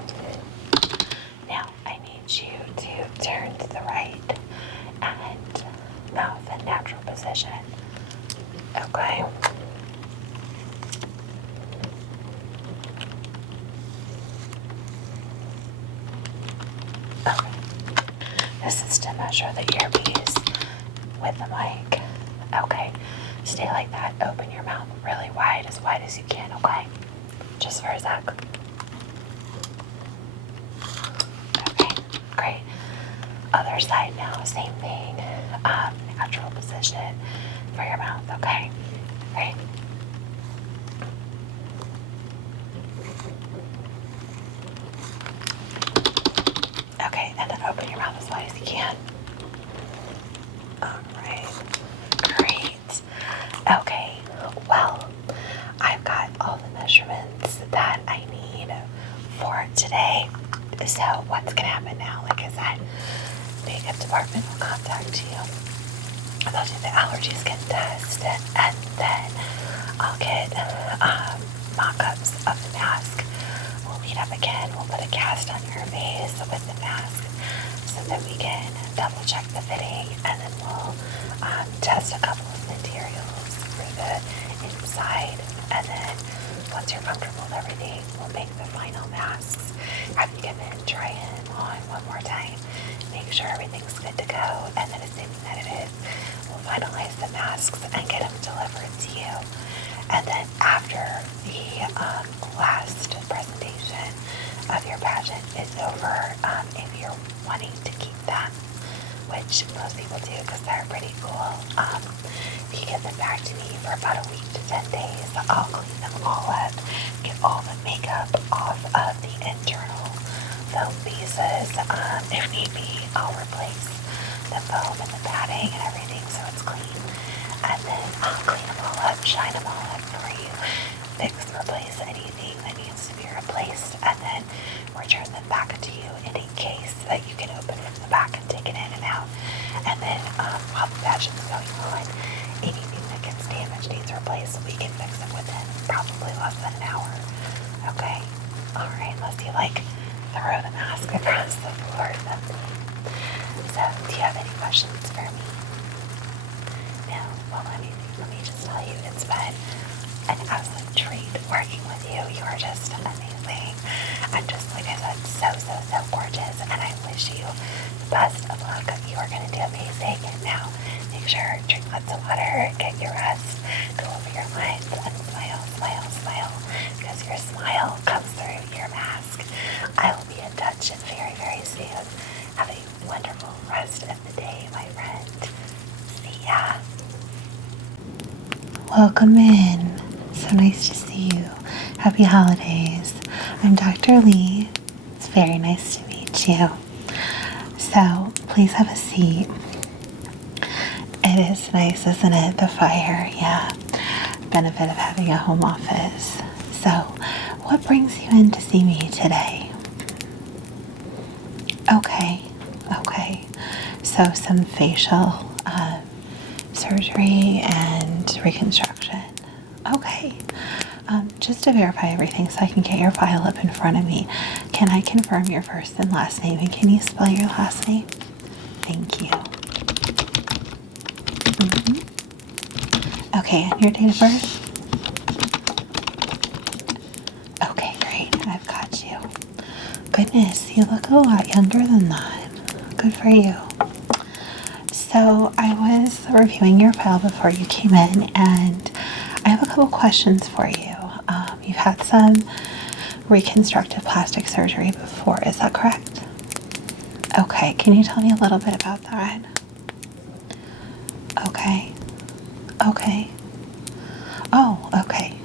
Now I need you to turn to the right and mouth in natural position. Okay. Okay. This is to measure the earpiece with the mic. Okay. Stay like that. Open your mouth really wide as you can, okay? Just for a sec. Okay, great. Other side now, same thing. Natural position for your mouth, okay? Great. Okay, and then open your mouth as wide as you can. Alright, great. Okay, well, I've got all the measurements that I need for today. So what's gonna happen now? Like I said, makeup department will contact you. They'll do the allergy skin test, and then I'll get mock-ups of the mask. We'll meet up again. We'll put a cast on your face with the mask so that we can double check the fitting, and then we'll test a couple of materials for the inside, and then once you're comfortable with everything, we'll make the final masks. Have you come in, try it on one more time, make sure everything's good to go, and then assuming that it is, we'll finalize the masks and get them delivered to you. And then after the last presentation of your pageant is over, if you're wanting to keep them, which most people do because they're pretty cool, if you get them back to me for about a week to 10 days, I'll clean them all up, get all the makeup off of the internal foam pieces. If need be, I'll replace the foam and the padding and everything so it's clean. And then I'll clean them all up, shine them all up for you, fix, replace anything that needs to be replaced, and then return them back to you in a case that you can open from the back and take it in and out. And then while the pageant's going on, anything that gets damaged needs replaced, we can fix it within probably less than an hour. Okay? Alright, unless you throw the mask across the floor. So, do you have any questions for me? No? Well, let me just tell you, it's been an absolute treat working with you. You are just amazing. And just like I said, so gorgeous. And I wish you the best of luck. You are going to do amazing. Now, make sure, drink lots of water, get your rest, go over your lines, and smile, smile, smile. Because your smile comes through your mask. I will be in touch very, very soon. Have a wonderful rest of the day, my friend. See ya. Welcome in. So nice to see you. Happy holidays. I'm Dr. Lee. It's very nice to meet you. So please have a seat. It is nice, isn't it? The fire, yeah. Benefit of having a home office. So what brings you in to see me today? Okay. So some facial surgery and reconstruction. Okay. Just to verify everything so I can get your file up in front of me, can I confirm your first and last name, and can you spell your last name? Thank you. Okay, and your date of birth? Okay, great. I've got you. Goodness, you look a lot younger than that. Good for you. So I was reviewing your file before you came in, and I have a couple questions for you. You've had some reconstructive plastic surgery before, is that correct? Okay, can you tell me a little bit about that? Okay. Oh, okay.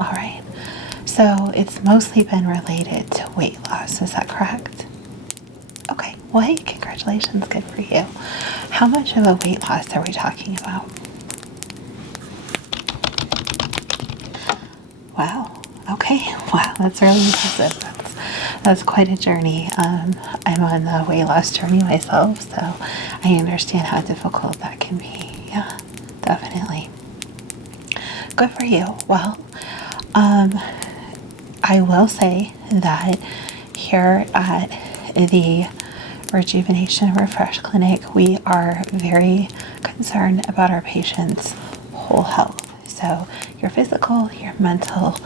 All right. So it's mostly been related to weight loss, is that correct? Okay, well, hey, congratulations, good for you. How much of a weight loss are we talking about? Wow, okay, wow, that's really impressive. That's quite a journey. I'm on the weight loss journey myself, so I understand how difficult that can be. Yeah, definitely. Good for you. Well, I will say that here at the Rejuvenation and Refresh Clinic, we are very concerned about our patients' whole health. So your physical, your mental,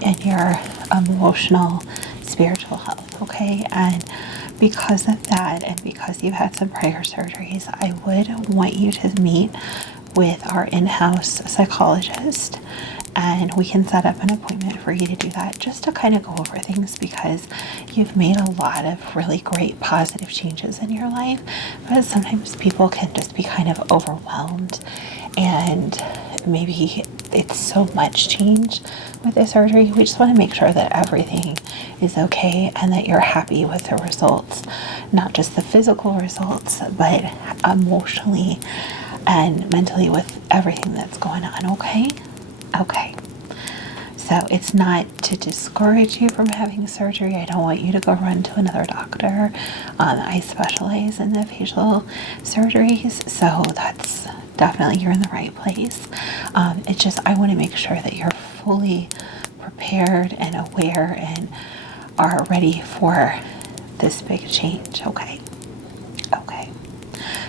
and your emotional, spiritual health, okay? And because of that, and because you've had some prior surgeries, I would want you to meet with our in-house psychologist, and we can set up an appointment for you to do that, just to kind of go over things, because you've made a lot of really great positive changes in your life, but sometimes people can just be kind of overwhelmed, and maybe it's so much change with the surgery. We just want to make sure that everything is okay and that you're happy with the results, not just the physical results, but emotionally and mentally with everything that's going on, okay? Okay. So it's not to discourage you from having surgery. I don't want you to go run to another doctor. I specialize in the facial surgeries, so that's definitely, you're in the right place. It's just, I want to make sure that you're fully prepared and aware and are ready for this big change, okay? Okay.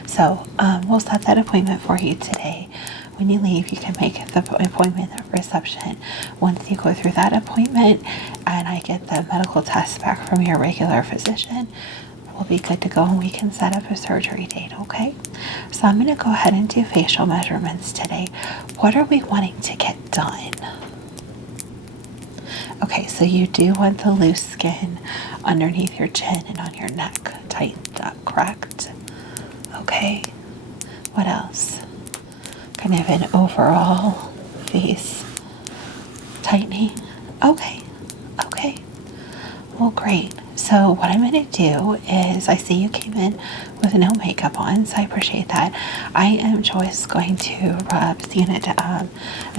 So we'll set that appointment for you today. When you leave, you can make the appointment at reception. Once you go through that appointment and I get the medical tests back from your regular physician, we'll be good to go and we can set up a surgery date, okay? So I'm going to go ahead and do facial measurements today. What are we wanting to get done? Okay, so you do want the loose skin underneath your chin and on your neck tightened up, correct? Okay. What else? Kind of an overall face tightening. Okay. Okay. Well, great. So what I'm going to do is, I see you came in with no makeup on, so I appreciate that. I am just going to rub a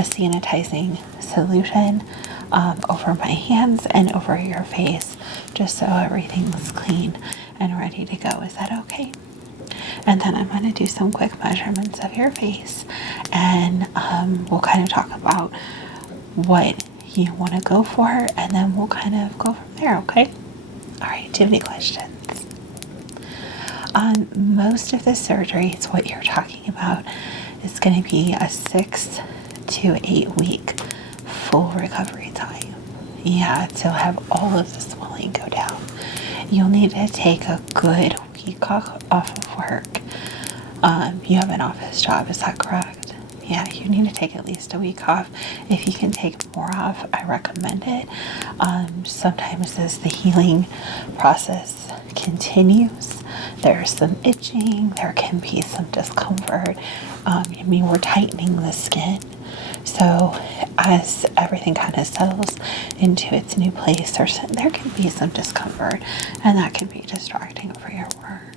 sanitizing solution over my hands and over your face, just so everything's clean and ready to go. Is that okay? And then I'm going to do some quick measurements of your face, and we'll kind of talk about what you want to go for, and then we'll kind of go from there, okay? All right, do you have any questions? On most of the surgeries, what you're talking about is going to be a 6 to 8 week full recovery time. Yeah, to have all of the swelling go down. You'll need to take a good week off of work. You have an office job, is that correct? Yeah, you need to take at least a week off. If you can take more off, I recommend it. Sometimes as the healing process continues, there's some itching, there can be some discomfort. We're tightening the skin. So as everything kind of settles into its new place, there can be some discomfort, and that can be distracting for your work.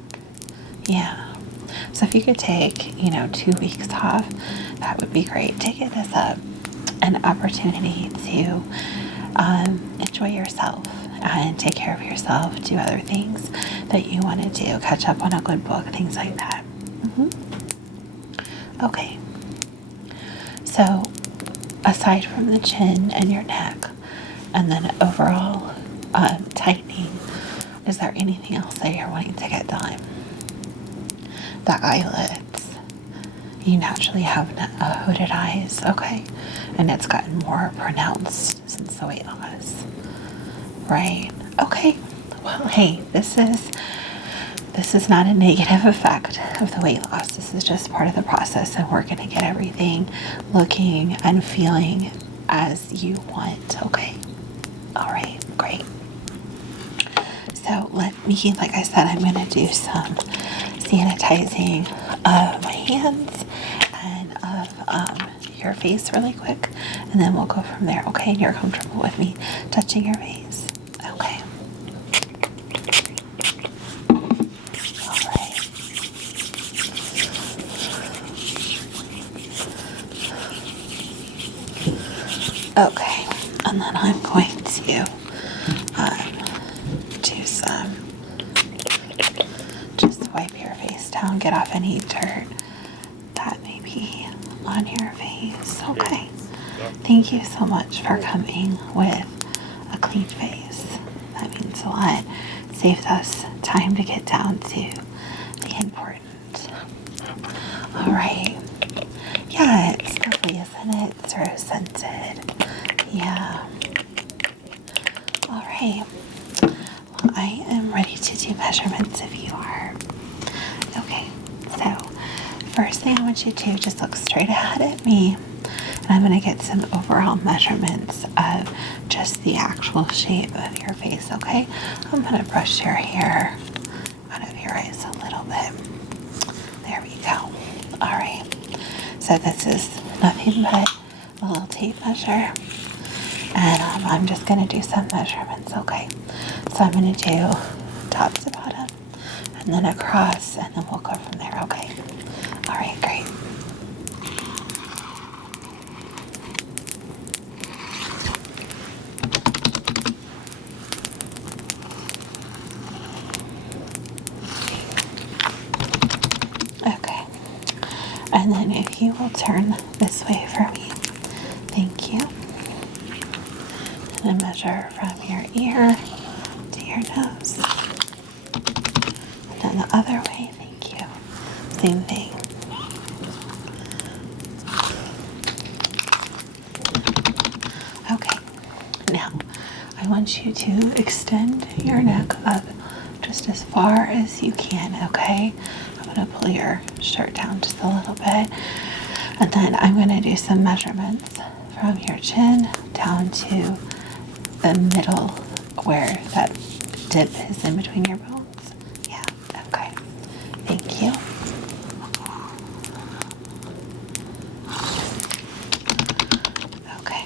Yeah. So if you could take, 2 weeks off, that would be great. Take it as an opportunity to enjoy yourself and take care of yourself, do other things that you want to do, catch up on a good book, things like that. Okay. So aside from the chin and your neck, and then overall tightening, is there anything else that you're wanting to get done? The eyelids. You naturally have hooded eyes, okay? And it's gotten more pronounced since the weight loss. Right. Okay. Well, hey, this is not a negative effect of the weight loss. This is just part of the process, and we're going to get everything looking and feeling as you want, okay? All right, great. So let me, like I said, I'm going to do some sanitizing of my hands and of your face really quick, and then we'll go from there, okay? And you're comfortable with me touching your face? Okay. All right. Okay, and then I'm going to do some, just wipe your face down, get off any dirt that may be on your face. Okay. Thank you so much for coming with a clean face. That means a lot. Saves us time to get down to the important. All right. Yeah, it's lovely, isn't it? It's rose scented. Yeah. All right. Well, I am ready to do measurements if you are. Okay. So, first thing I want you to do, just look straight ahead at me. And I'm going to get some overall measurements of just the actual shape of your face, okay? I'm going to brush your hair out of your eyes a little bit. There we go. All right. So this is nothing but a little tape measure. And I'm just going to do some measurements, okay? So I'm going to do top to bottom and then across, and then we'll go from there, okay? All right, great. Okay. And then if you will turn this way for me. Thank you. And then measure from your ear to your nose. And then the other way. Thank you. Same thing. Okay. Now, I want you to extend your neck up just as far as you can, okay? I'm going to pull your shirt down just a little bit. And then I'm going to do some measurements from your chin down to the middle where that dip is in between your bones. Yeah, okay. Thank you. Okay.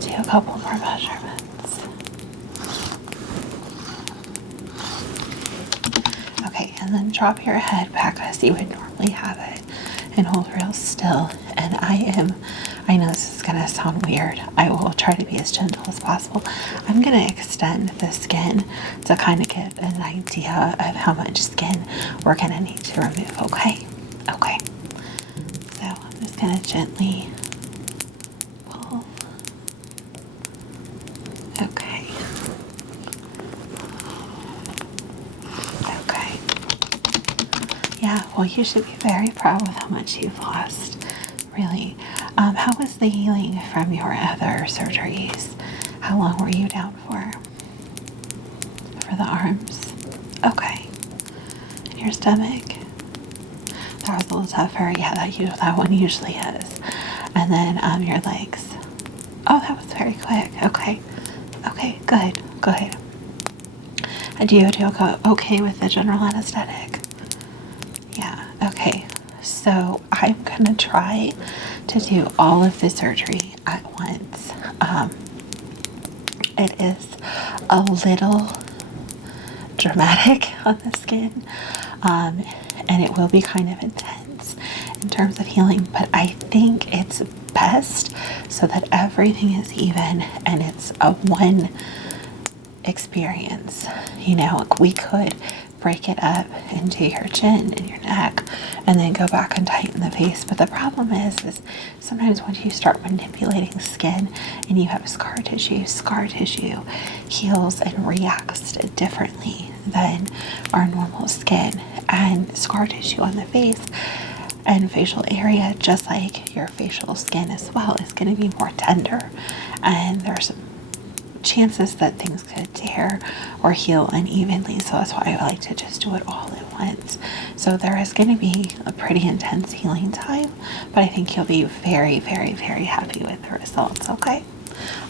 Do a couple more measurements. Okay, and then drop your head back as you would normally have it and hold real still. And I know this is gonna sound weird. I will try to be as gentle as possible. I'm gonna extend the skin to kind of get an idea of how much skin we're gonna need to remove, okay? Okay. So I'm just gonna gently pull. Okay. Okay. Yeah, well, you should be very proud with how much you've lost. Really. How was the healing from your other surgeries? How long were you down for? For the arms? Okay. And your stomach? That was a little tougher. Yeah, that one usually is. And then your legs. Oh, that was very quick. Okay. Okay, good. Good. And do you go okay with the general anesthetic? Yeah, okay. So I'm going to try to do all of the surgery at once. It is a little dramatic on the skin, and it will be kind of intense in terms of healing, but I think it's best so that everything is even and it's a one experience. You know, like we could break it up into your chin and your neck and then go back and tighten the face. But the problem is sometimes when you start manipulating skin and you have scar tissue heals and reacts differently than our normal skin. And scar tissue on the face and facial area, just like your facial skin as well, is going to be more tender. And there's chances that things could tear or heal unevenly, so that's why I like to just do it all at once. So there is going to be a pretty intense healing time, but I think you'll be very, very, very happy with the results, okay?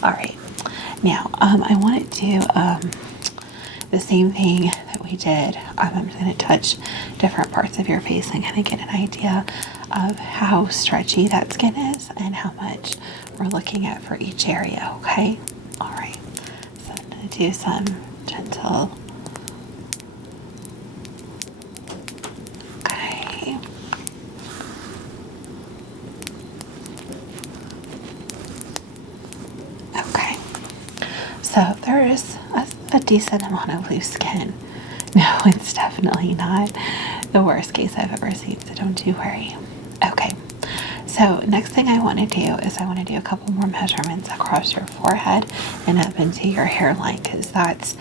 All right. Now, I want to do the same thing that we we did, I'm going to touch different parts of your face and kind of get an idea of how stretchy that skin is and how much we're looking at for each area, okay? All right, so I'm going to do some gentle, okay. Okay, so there is a decent amount of loose skin. No, it's definitely not the worst case I've ever seen, so don't you worry. Okay, so next thing I want to do is I want to do a couple more measurements across your forehead and up into your hairline, because that's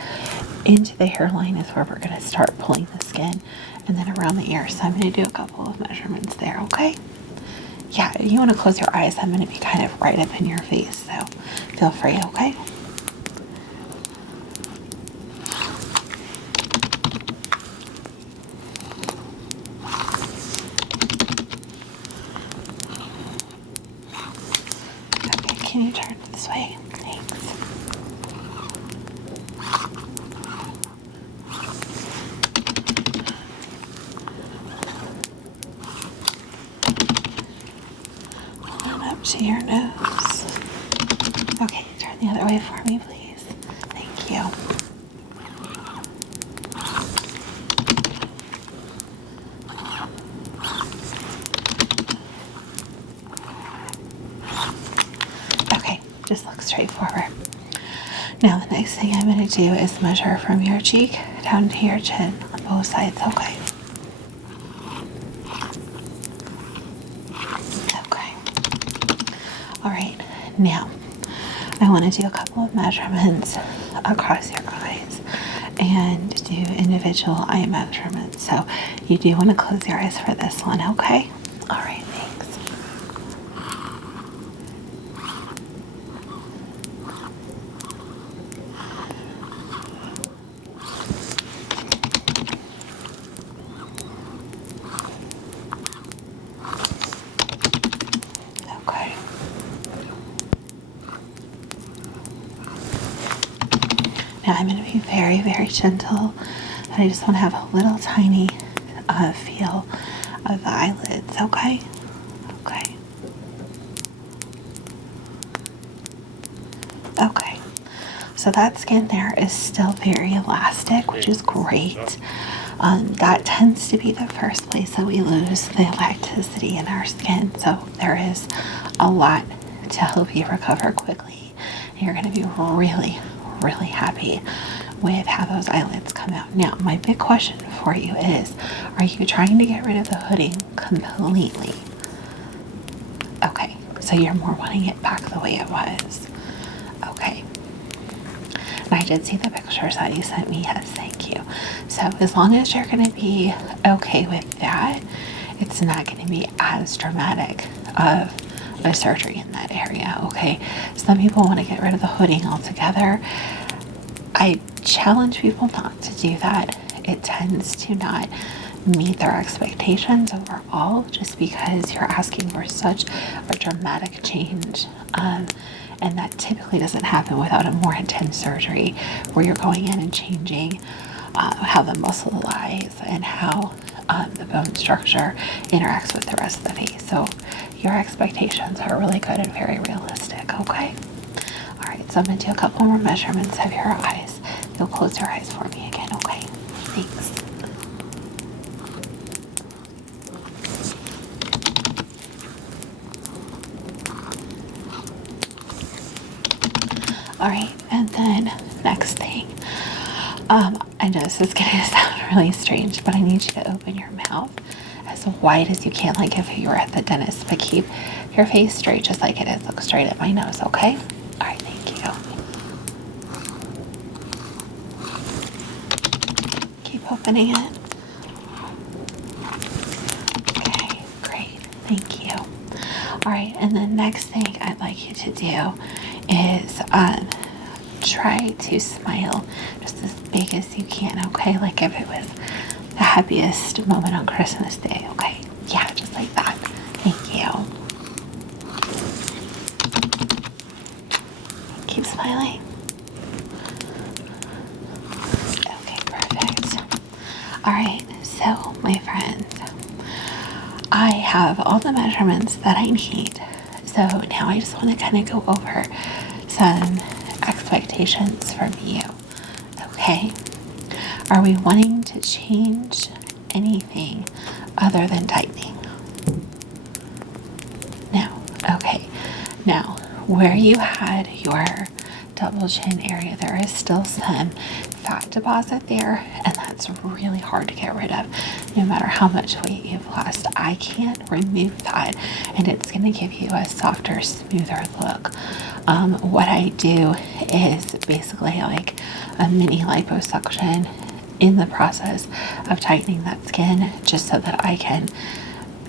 into the hairline is where we're going to start pulling the skin, and then around the ear. So I'm going to do a couple of measurements there, okay? Yeah, if you want to close your eyes, I'm going to be kind of right up in your face, so feel free, okay? Okay, can you turn this way? Thanks. Hold up to your nose. Okay, turn the other way for me, please. Thank you. Okay, just look straight forward. Now the next thing I'm going to do is measure from your cheek down to your chin on both sides, okay? Okay. All right, now I want to do a couple of measurements across your eyes and do individual eye measurements. So you do want to close your eyes for this one, okay? All right, thanks. Okay. Now I'm going to be very, very gentle, but I just want to have a little tiny feel of the eyelids, okay? Okay. Okay. So that skin there is still very elastic, which is great. That tends to be the first place that we lose the elasticity in our skin. So there is a lot to help you recover quickly. And you're going to be really, really happy with how those eyelids come out. Now, my big question for you is, are you trying to get rid of the hooding completely? Okay, so you're more wanting it back the way it was. Okay. And I did see the pictures that you sent me. Yes, thank you. So as long as you're going to be okay with that, it's not going to be as dramatic of a surgery in that area, okay? Some people want to get rid of the hooding altogether. I challenge people not to do that. It tends to not meet their expectations overall, just because you're asking for such a dramatic change. And that typically doesn't happen without a more intense surgery where you're going in and changing how the muscle lies and how the bone structure interacts with the rest of the face. So your expectations are really good and very realistic, okay? All right, so I'm going to do a couple more measurements of your eyes. You'll close your eyes for me again, okay? Thanks. All right, and then next thing, I know this is going to sound really strange, but I need you to open your mouth as wide as you can, like if you were at the dentist, but keep your face straight just like it is. Look straight at my nose, okay? All right, thank you. Keep opening it. Okay, great, thank you. All right, and the next thing I'd like you to do is try to smile just as big as you can, okay? Like if it was the happiest moment on Christmas Day, okay? Yeah, just like that. Thank you. Keep smiling. Okay, perfect. All right, so my friends, I have all the measurements that I need. So now I just want to kind of go over some expectations from you. Okay, are we wanting to change anything other than tightening? No. Okay. Now, where you had your double chin area, there is still some fat deposit there, and that's really hard to get rid of no matter how much weight you've lost. I can't remove that, and it's going to give you a softer, smoother look. What I do is basically like a mini liposuction in the process of tightening that skin, just so that I can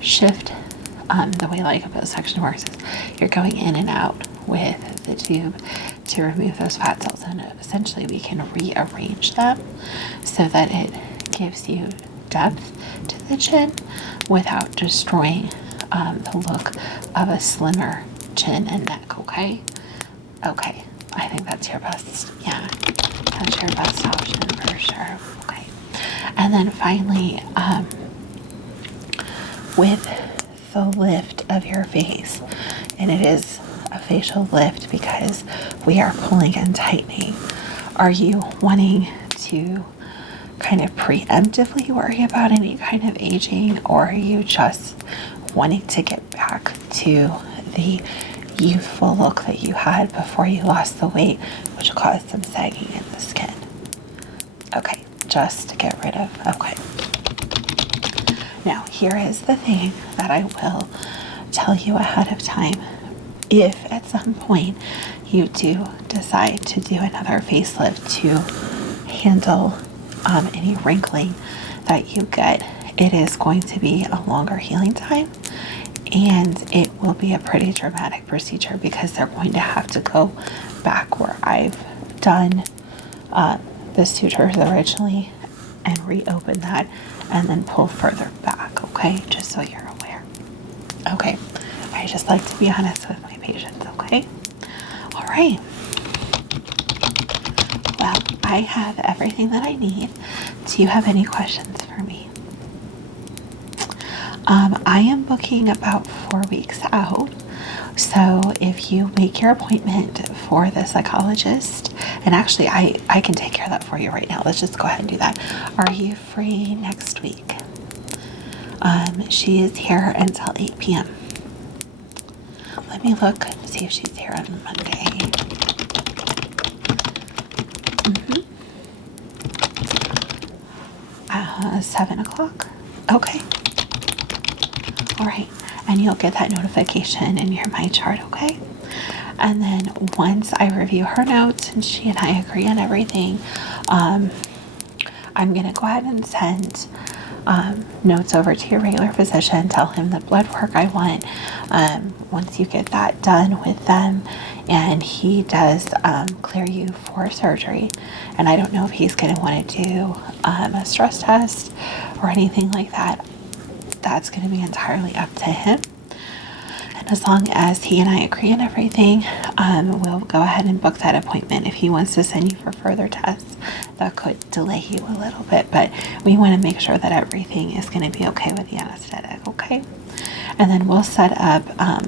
shift. The way liposuction works is you're going in and out with the tube to remove those fat cells, and essentially we can rearrange them so that it gives you depth to the chin without destroying the look of a slimmer chin and neck. Okay, I think that's your best. Yeah, that's your best option for sure. Okay, and then finally, with the lift of your face, and it is a facial lift because we are pulling and tightening. Are you wanting to kind of preemptively worry about any kind of aging, or are you just wanting to get back to the youthful look that you had before you lost the weight, which caused some sagging in the skin? Okay, just to get rid of. Okay. Now, here is the thing that I will tell you ahead of time. If at some point you do decide to do another facelift to handle any wrinkling that you get, it is going to be a longer healing time, and it will be a pretty dramatic procedure because they're going to have to go back where I've done the sutures originally and reopen that and then pull further back. Okay, just so you're aware. Okay, I just like to be honest with my patients. Okay, all right. Well, I have everything that I need. Do you have any questions for me? I am booking about 4 weeks out. So if you make your appointment for the psychologist, and actually I can take care of that for you right now. Let's just go ahead and do that. Are you free next week? She is here until 8 p.m. Let me look and see if she's here on Monday. 7 o'clock. Okay. All right. And you'll get that notification in your My Chart, okay? And then once I review her notes and she and I agree on everything, I'm going to go ahead and send notes over to your regular physician, tell him the blood work I want. Once you get that done with them and he does clear you for surgery, and I don't know if he's going to want to do a stress test or anything like that. That's going to be entirely up to him. And as long as he and I agree on everything, we'll go ahead and book that appointment. If he wants to send you for further tests, that could delay you a little bit, but we want to make sure that everything is going to be okay with the anesthetic, okay? And then we'll set up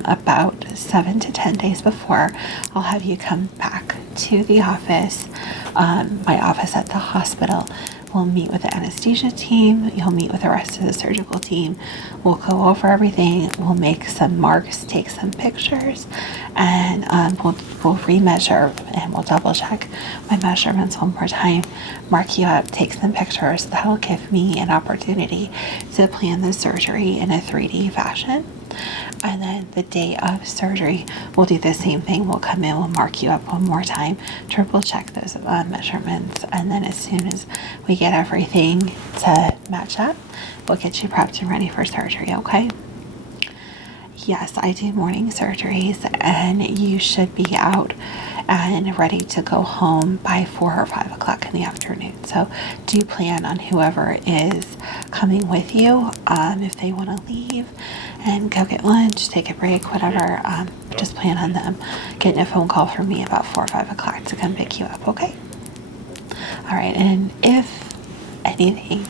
about 7 to 10 days before. I'll have you come back to the office, my office at the hospital. We'll meet with the anesthesia team. You'll meet with the rest of the surgical team. We'll go over everything. We'll make some marks, take some pictures, and we'll remeasure and we'll double check my measurements one more time, mark you up, take some pictures. That'll give me an opportunity to plan the surgery in a 3D fashion. And then the day of surgery, we'll do the same thing. We'll come in, we'll mark you up one more time, triple check those measurements. And then as soon as we get everything to match up, we'll get you prepped and ready for surgery, okay? Yes, I do morning surgeries, and you should be out and ready to go home by 4 or 5 o'clock in the afternoon. So do plan on whoever is coming with you, if they want to leave and go get lunch, take a break, whatever, just plan on them getting a phone call from me about 4 or 5 o'clock to come pick you up, okay? All right, and if anything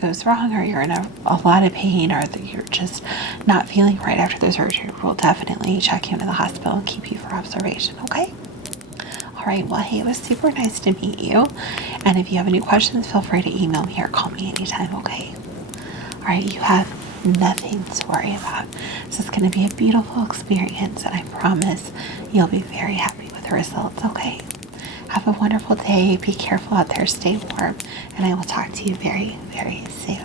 goes wrong, or you're in a lot of pain, or that you're just not feeling right after the surgery, we'll definitely check you into the hospital and keep you for observation, okay? All right, well, hey, it was super nice to meet you. And if you have any questions, feel free to email me or call me anytime, okay? All right, you have nothing to worry about. This is going to be a beautiful experience, and I promise you'll be very happy with the results, okay? Have a wonderful day. Be careful out there. Stay warm. And I will talk to you very, very soon.